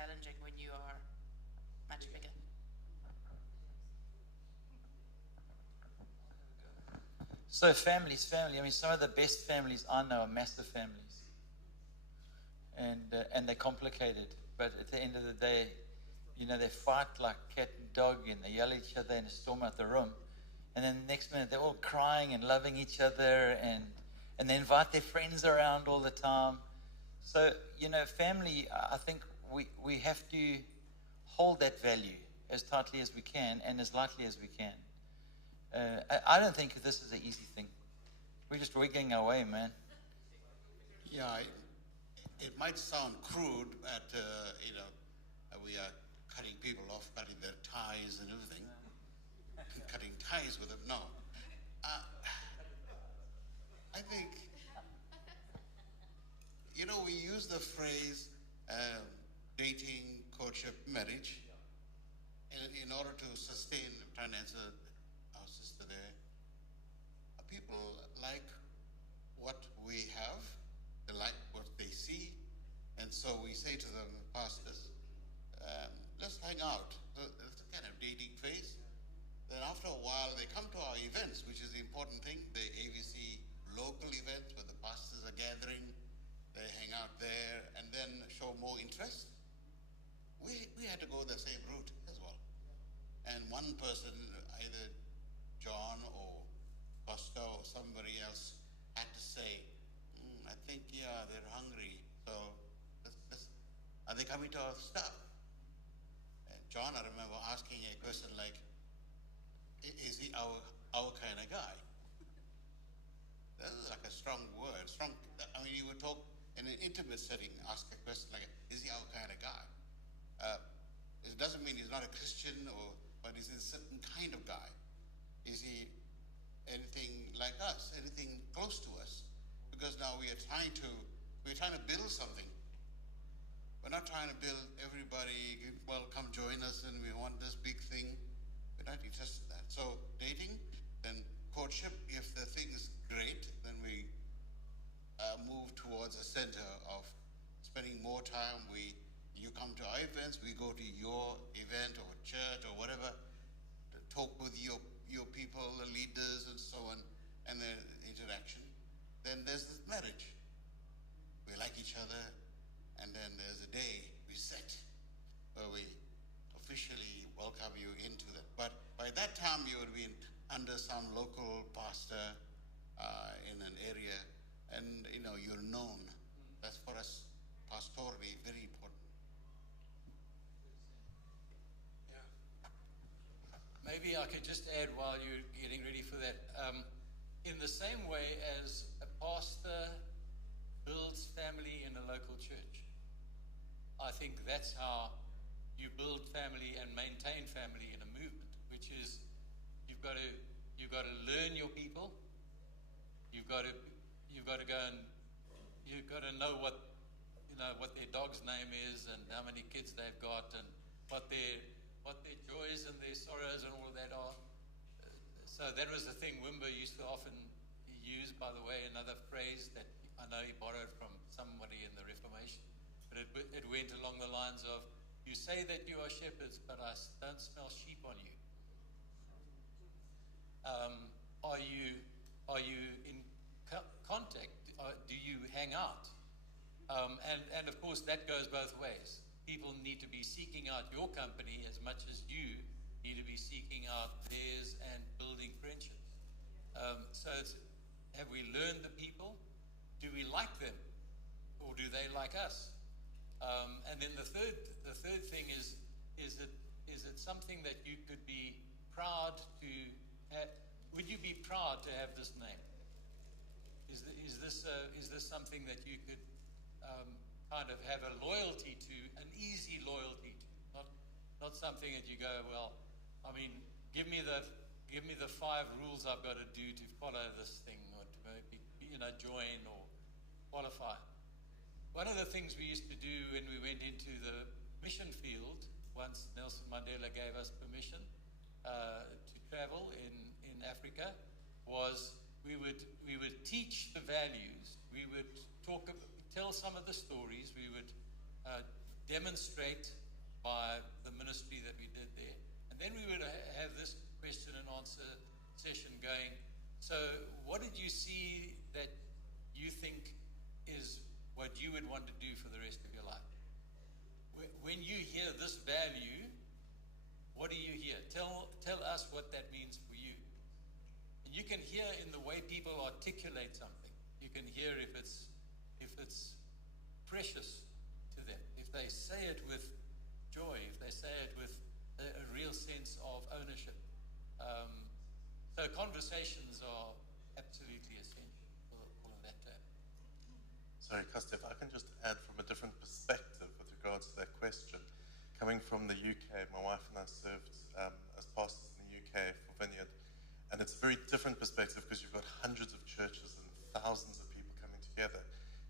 challenging when you are much bigger. So family. I mean, some of the best families I know are massive families, and they're complicated. But at the end of the day, you know, they fight like cat and dog, and they yell at each other and storm out the room. And then the next minute, they're all crying and loving each other, and they invite their friends around all the time. So, you know, family, I think we have to hold that value as tightly as we can and as lightly as we can. I don't think this is an easy thing. We're just wiggling our way, man. Yeah, it might sound crude, but we are cutting people off, cutting their ties and everything, cutting ties with them. No, I think we use the phrase dating, courtship, marriage, and in order to sustain. I'm trying to answer our sister there. People like what we have, they like what they see, and so we say to them, pastors, let's hang out. So it's a kind of dating phase. Then after a while, they come to our events, which is the important thing, the AVC local events where the pastors are gathering. They hang out there and then show more interest. We had to go the same route as well. And one person, either John or Costa or somebody else, had to say, I think, yeah, they're hungry. So are they coming to our stuff? And John, I remember asking a question like, is he our kind of guy? That is like a strong word. You would talk in an intimate setting, ask a question like, is he our kind of guy? It doesn't mean he's not a Christian, but he's a certain kind of guy. Is he anything like us, anything close to us? Because now we're trying to build something. We're not trying to build everybody, well, come join us and we want this big thing. We're not interested in that. So dating, then courtship, if the thing is great, then we move towards a center of spending more time. You come to our events, we go to your event or church or whatever, to talk with your people, the leaders and so on, and the interaction. Then there's this marriage. We like each other, and then there's a day we set where we officially welcome you into that. But by that time, you would be under some local pastor in an area, and you're known. That's for us pastorally very important. Yeah. Maybe I could just add while you're getting ready for that. In the same way as a pastor builds family in a local church, I think that's how you build family and maintain family in a movement, which is you've got to learn your people. You've got to go and you've got to know what their dog's name is and how many kids they've got and what their joys and their sorrows and all of that are. So that was the thing Wimber used to often use, by the way, another phrase that I know he borrowed from somebody in the Reformation, but it went along the lines of, you say that you are shepherds, but I don't smell sheep on you. Are you in contact? Do you hang out? And of course that goes both ways. People need to be seeking out your company as much as you need to be seeking out theirs and building friendships. So have we learned the people? Do we like them, or do they like us? And then the third thing is it something that you could be proud to have? Would you be proud to have this name? Is this something that you could kind of have a loyalty to, an easy loyalty to, not something that you go, well, I mean, give me the 5 rules I've got to do to follow this thing, or to maybe, join or qualify. One of the things we used to do when we went into the mission field, once Nelson Mandela gave us permission to travel in Africa, was we would teach the values, we would tell some of the stories, we would demonstrate by the ministry that we did there. And then we would have this question and answer session going. So what did you see that you think is what you would want to do for the rest of your life? When you hear this value, what do you hear? Tell us what that means for you. And you can hear in the way people articulate something. You can hear if it's precious to them, if they say it with joy, if they say it with a real sense of ownership. So conversations are absolutely essential for all of that to happen. Sorry, Costa, if I can just add from a different perspective with regards to that question. Coming from the UK, my wife and I served as pastors in the UK for Vineyard, and it's a very different perspective because you've got hundreds of churches and thousands of people coming together.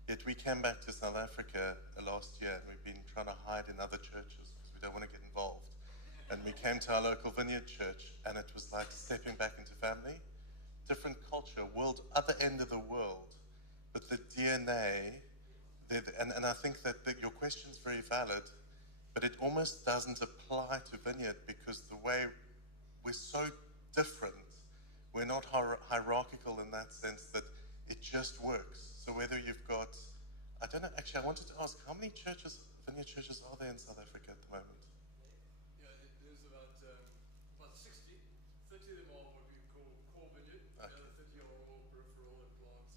Yet we came back to South Africa last year, and we've been trying to hide in other churches because we don't want to get involved. And we came to our local Vineyard church, and it was like stepping back into family. Different culture, other end of the world, but the DNA, and I think that your question is very valid, but it almost doesn't apply to Vineyard because the way we're so different, we're not hierarchical in that sense that it just works. So whether you've got, I don't know, actually I wanted to ask, how many churches, Vineyard churches are there in South Africa at the moment? Yeah, there's about 60. 30 of them are what we call core Vineyard. Okay. The other 30 are all peripheral and plants.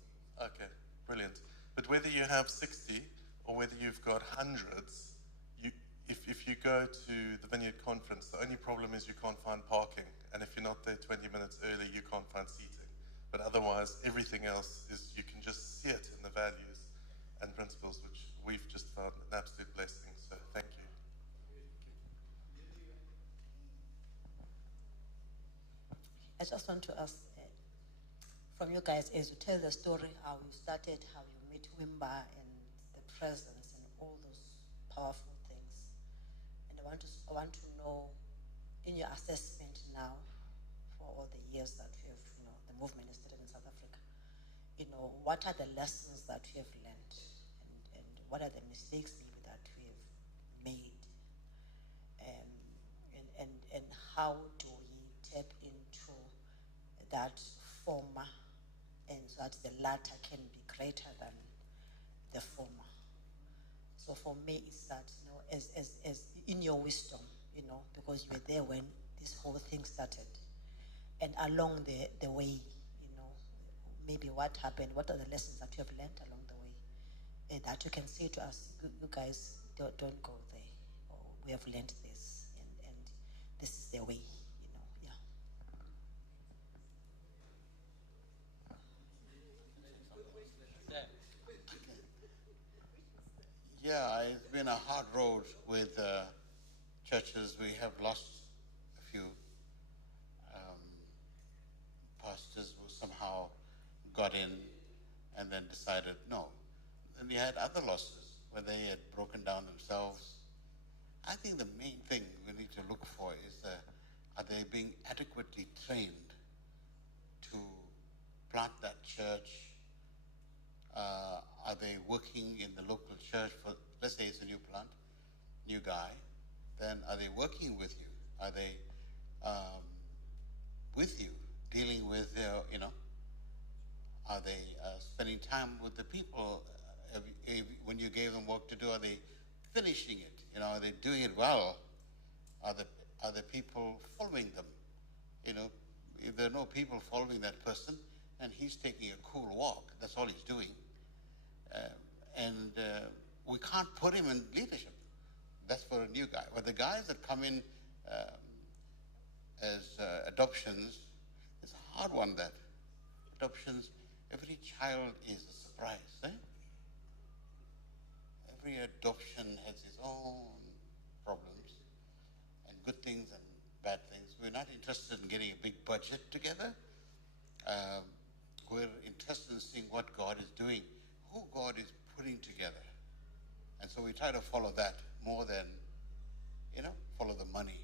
Okay, brilliant. But whether you have 60 or whether you've got hundreds, if you go to the Vineyard conference, the only problem is you can't find parking. And if you're not there 20 minutes early, you can't find seating. But otherwise, everything else is, you can just see it in the values and principles, which we've just found an absolute blessing. So thank you. I just want to ask from you guys as you tell the story, how you started, how you met Wimba and the presence and all those powerful things. And I want to know, in your assessment now, for all the years that you have, the movement is started in South Africa, what are the lessons that you have learned, and what are the mistakes maybe that we have made, and how do we tap into that former, and so that the latter can be greater than the former. So for me, it's that, as in your wisdom, because you were there when this whole thing started, and along the way, maybe what happened, what are the lessons that you have learned along the way, that you can say to us, you guys, don't go there, or we have learned this, and this is the way, yeah. Yeah, it's been a hard road with churches. We have lost a few pastors who somehow got in and then decided no. And we had other losses where they had broken down themselves. I think the main thing we need to look for is, are they being adequately trained to plant that church? Are they working in the local church for, let's say it's a new plant, new guy, then are they working with you? Are they with you, dealing with, are they spending time with the people? When you gave them work to do, are they finishing it? Are they doing it well? Are the people following them? If there are no people following that person, and he's taking a cool walk, that's all he's doing. We can't put him in leadership. That's for a new guy. But the guys that come in as adoptions, it's a hard one, that. Adoptions, every child is a surprise. Eh? Every adoption has its own problems, and good things and bad things. We're not interested in getting a big budget together. We're interested in seeing what God is doing, who God is putting together. And so we try to follow that more than, follow the money.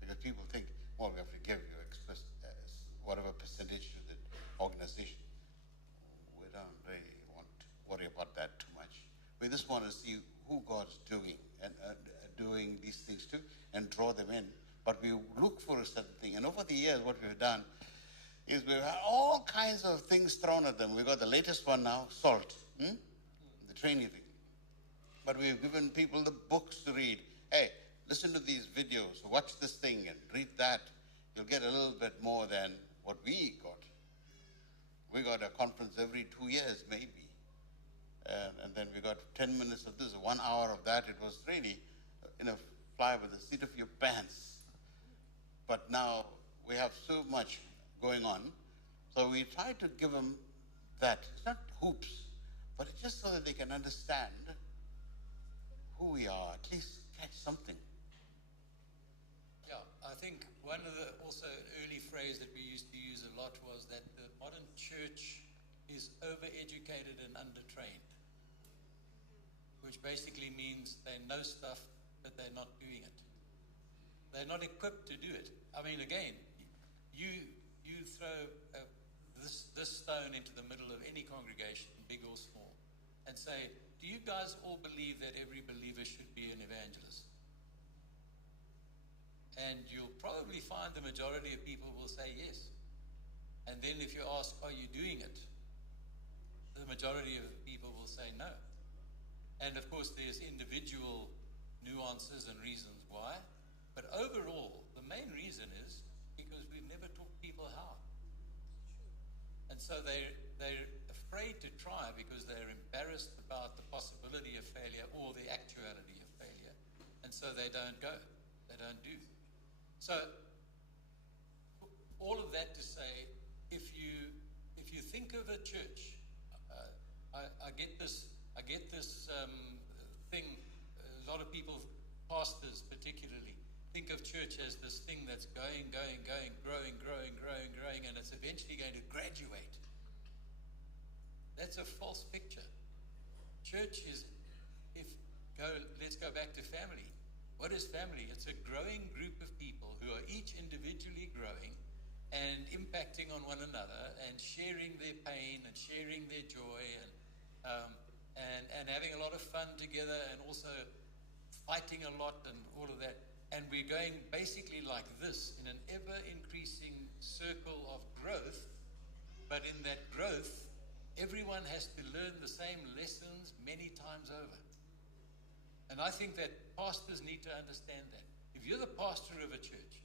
Because people think, well, we have to give you whatever percentage to the organization. We don't really want to worry about that too much. We just want to see who God's doing and doing these things too and draw them in. But we look for a certain thing. And over the years, what we've done is we've had all kinds of things thrown at them. We've got the latest one now, salt, the training thing. But we've given people the books to read. Hey, listen to these videos, watch this thing and read that. You'll get a little bit more than what we got. We got a conference every 2 years, maybe. And then we got 10 minutes of this, 1 hour of that. It was really, fly by the seat of your pants. But now we have so much going on. So we try to give them that. It's not hoops, but it's just so that they can understand who we are, at least catch something. Yeah, I think one of the, also an early phrase that we used to use a lot was that the modern church is overeducated and undertrained, which basically means they know stuff, but they're not doing it. They're not equipped to do it. I mean, again, you throw this stone into the middle of any congregation, big or small, and say, do you guys all believe that every believer should be an evangelist? And you'll probably find the majority of people will say yes. And then if you ask, are you doing it? The majority of people will say no. And of course, there's individual nuances and reasons why. But overall, the main reason is because we've never taught people how. And so they're afraid to try because they're embarrassed about the possibility of failure or the actuality of failure. And so they don't go. They don't do. So all of that to say, if you think of a church, I get this thing. A lot of people, pastors particularly, think of church as this thing that's going, growing, and it's eventually going to graduate. That's a false picture. Church is, let's go back to family. What is family? It's a growing group of people who are each individually growing and impacting on one another and sharing their pain and sharing their joy and having a lot of fun together and also fighting a lot and all of that. And we're going basically like this in an ever-increasing circle of growth, but in that growth, everyone has to learn the same lessons many times over. And I think that pastors need to understand that. If you're the pastor of a church,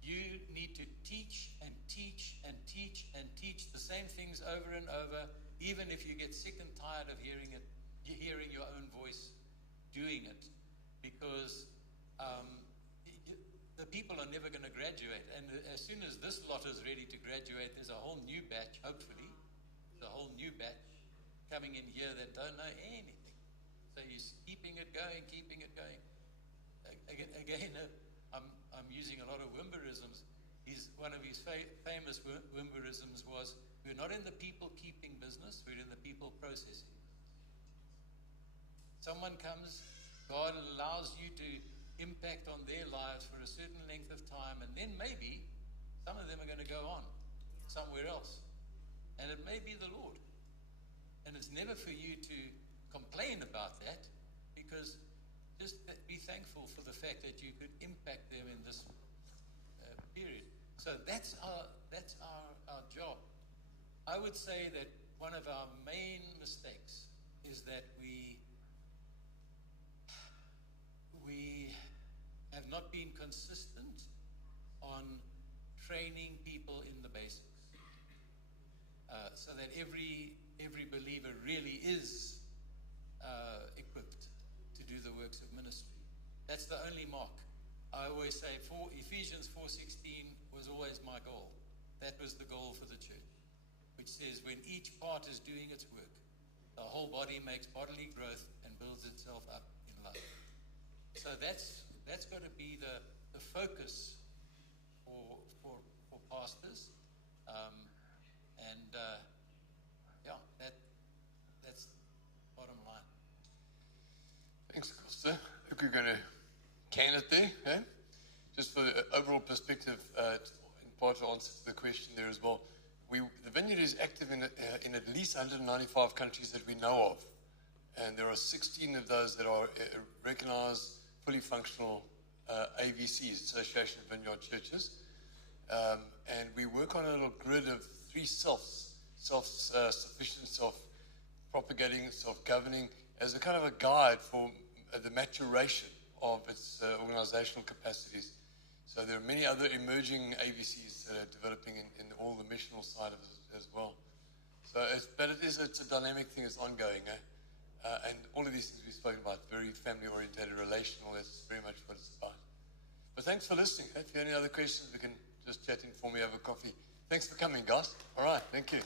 you need to teach and teach and teach and teach the same things over and over, even if you get sick and tired of hearing your own voice doing it, because the people are never going to graduate. And as soon as this lot is ready to graduate, there's a whole new batch, hopefully, there's a whole new batch coming in here that don't know anything. So he's keeping it going. Again, I'm using a lot of Wimberisms. One of his famous Wimberisms was, we're not in the people keeping business, we're in the people processing. Someone comes, God allows you to impact on their lives for a certain length of time, and then maybe some of them are going to go on somewhere else. And it may be the Lord. And it's never for you to complain about that, because just be thankful for the fact that you could impact them in this period. So that's our job. I would say that one of our main mistakes is that we have not been consistent on training people in the basics, so that every believer really is equipped to do the works of ministry. That's the only mark. I always say Ephesians 4:16 was always my goal. That was the goal for the church, which says when each part is doing its work, the whole body makes bodily growth and builds itself up in love. So that's got to be the focus for pastors, that's bottom line. Thanks, Costa. I think we're going to can it there, eh? Just for the overall perspective, in part to answer to the question there as well. The Vineyard is active in at least 195 countries that we know of, and there are 16 of those that are recognized fully functional AVCs, Association of Vineyard Churches. And we work on a little grid of three selves: self-sufficient, self-propagating, self-governing, as a kind of a guide for the maturation of its organizational capacities. So there are many other emerging AVCs that are developing in all the missional side of it as well. So, it's a dynamic thing, it's ongoing. And all of these things we've spoken about, very family-oriented, relational, that's very much what it's about. But thanks for listening. If you have any other questions, we can just chat informally over coffee. Thanks for coming, guys. All right, thank you.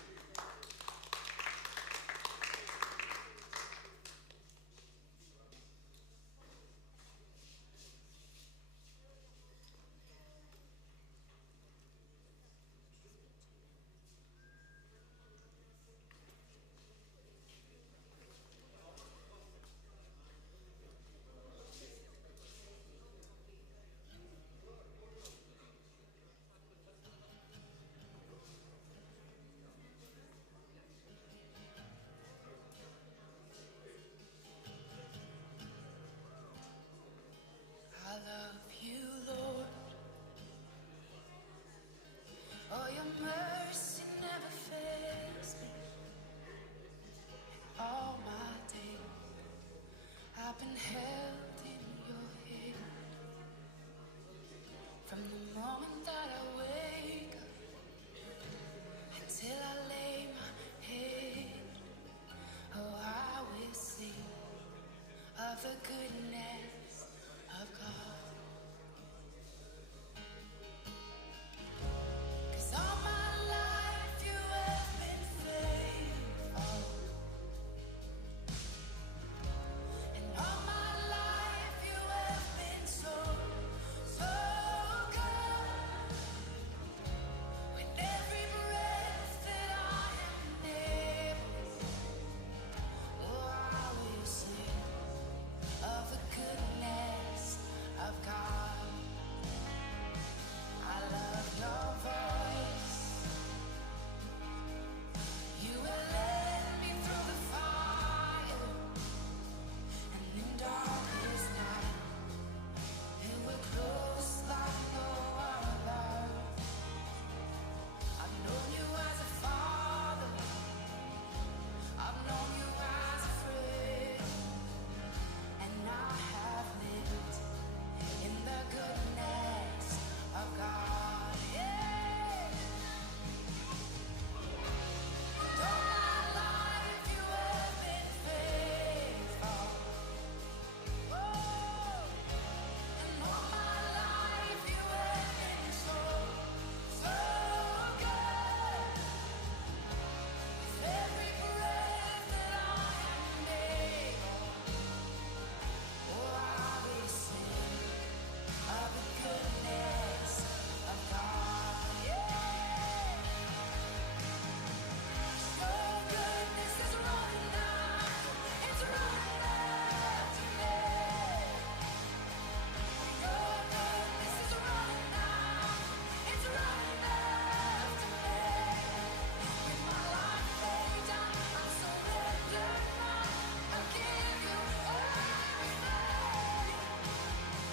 I love you, Lord. Oh, your mercy never fails me. All my days I've been held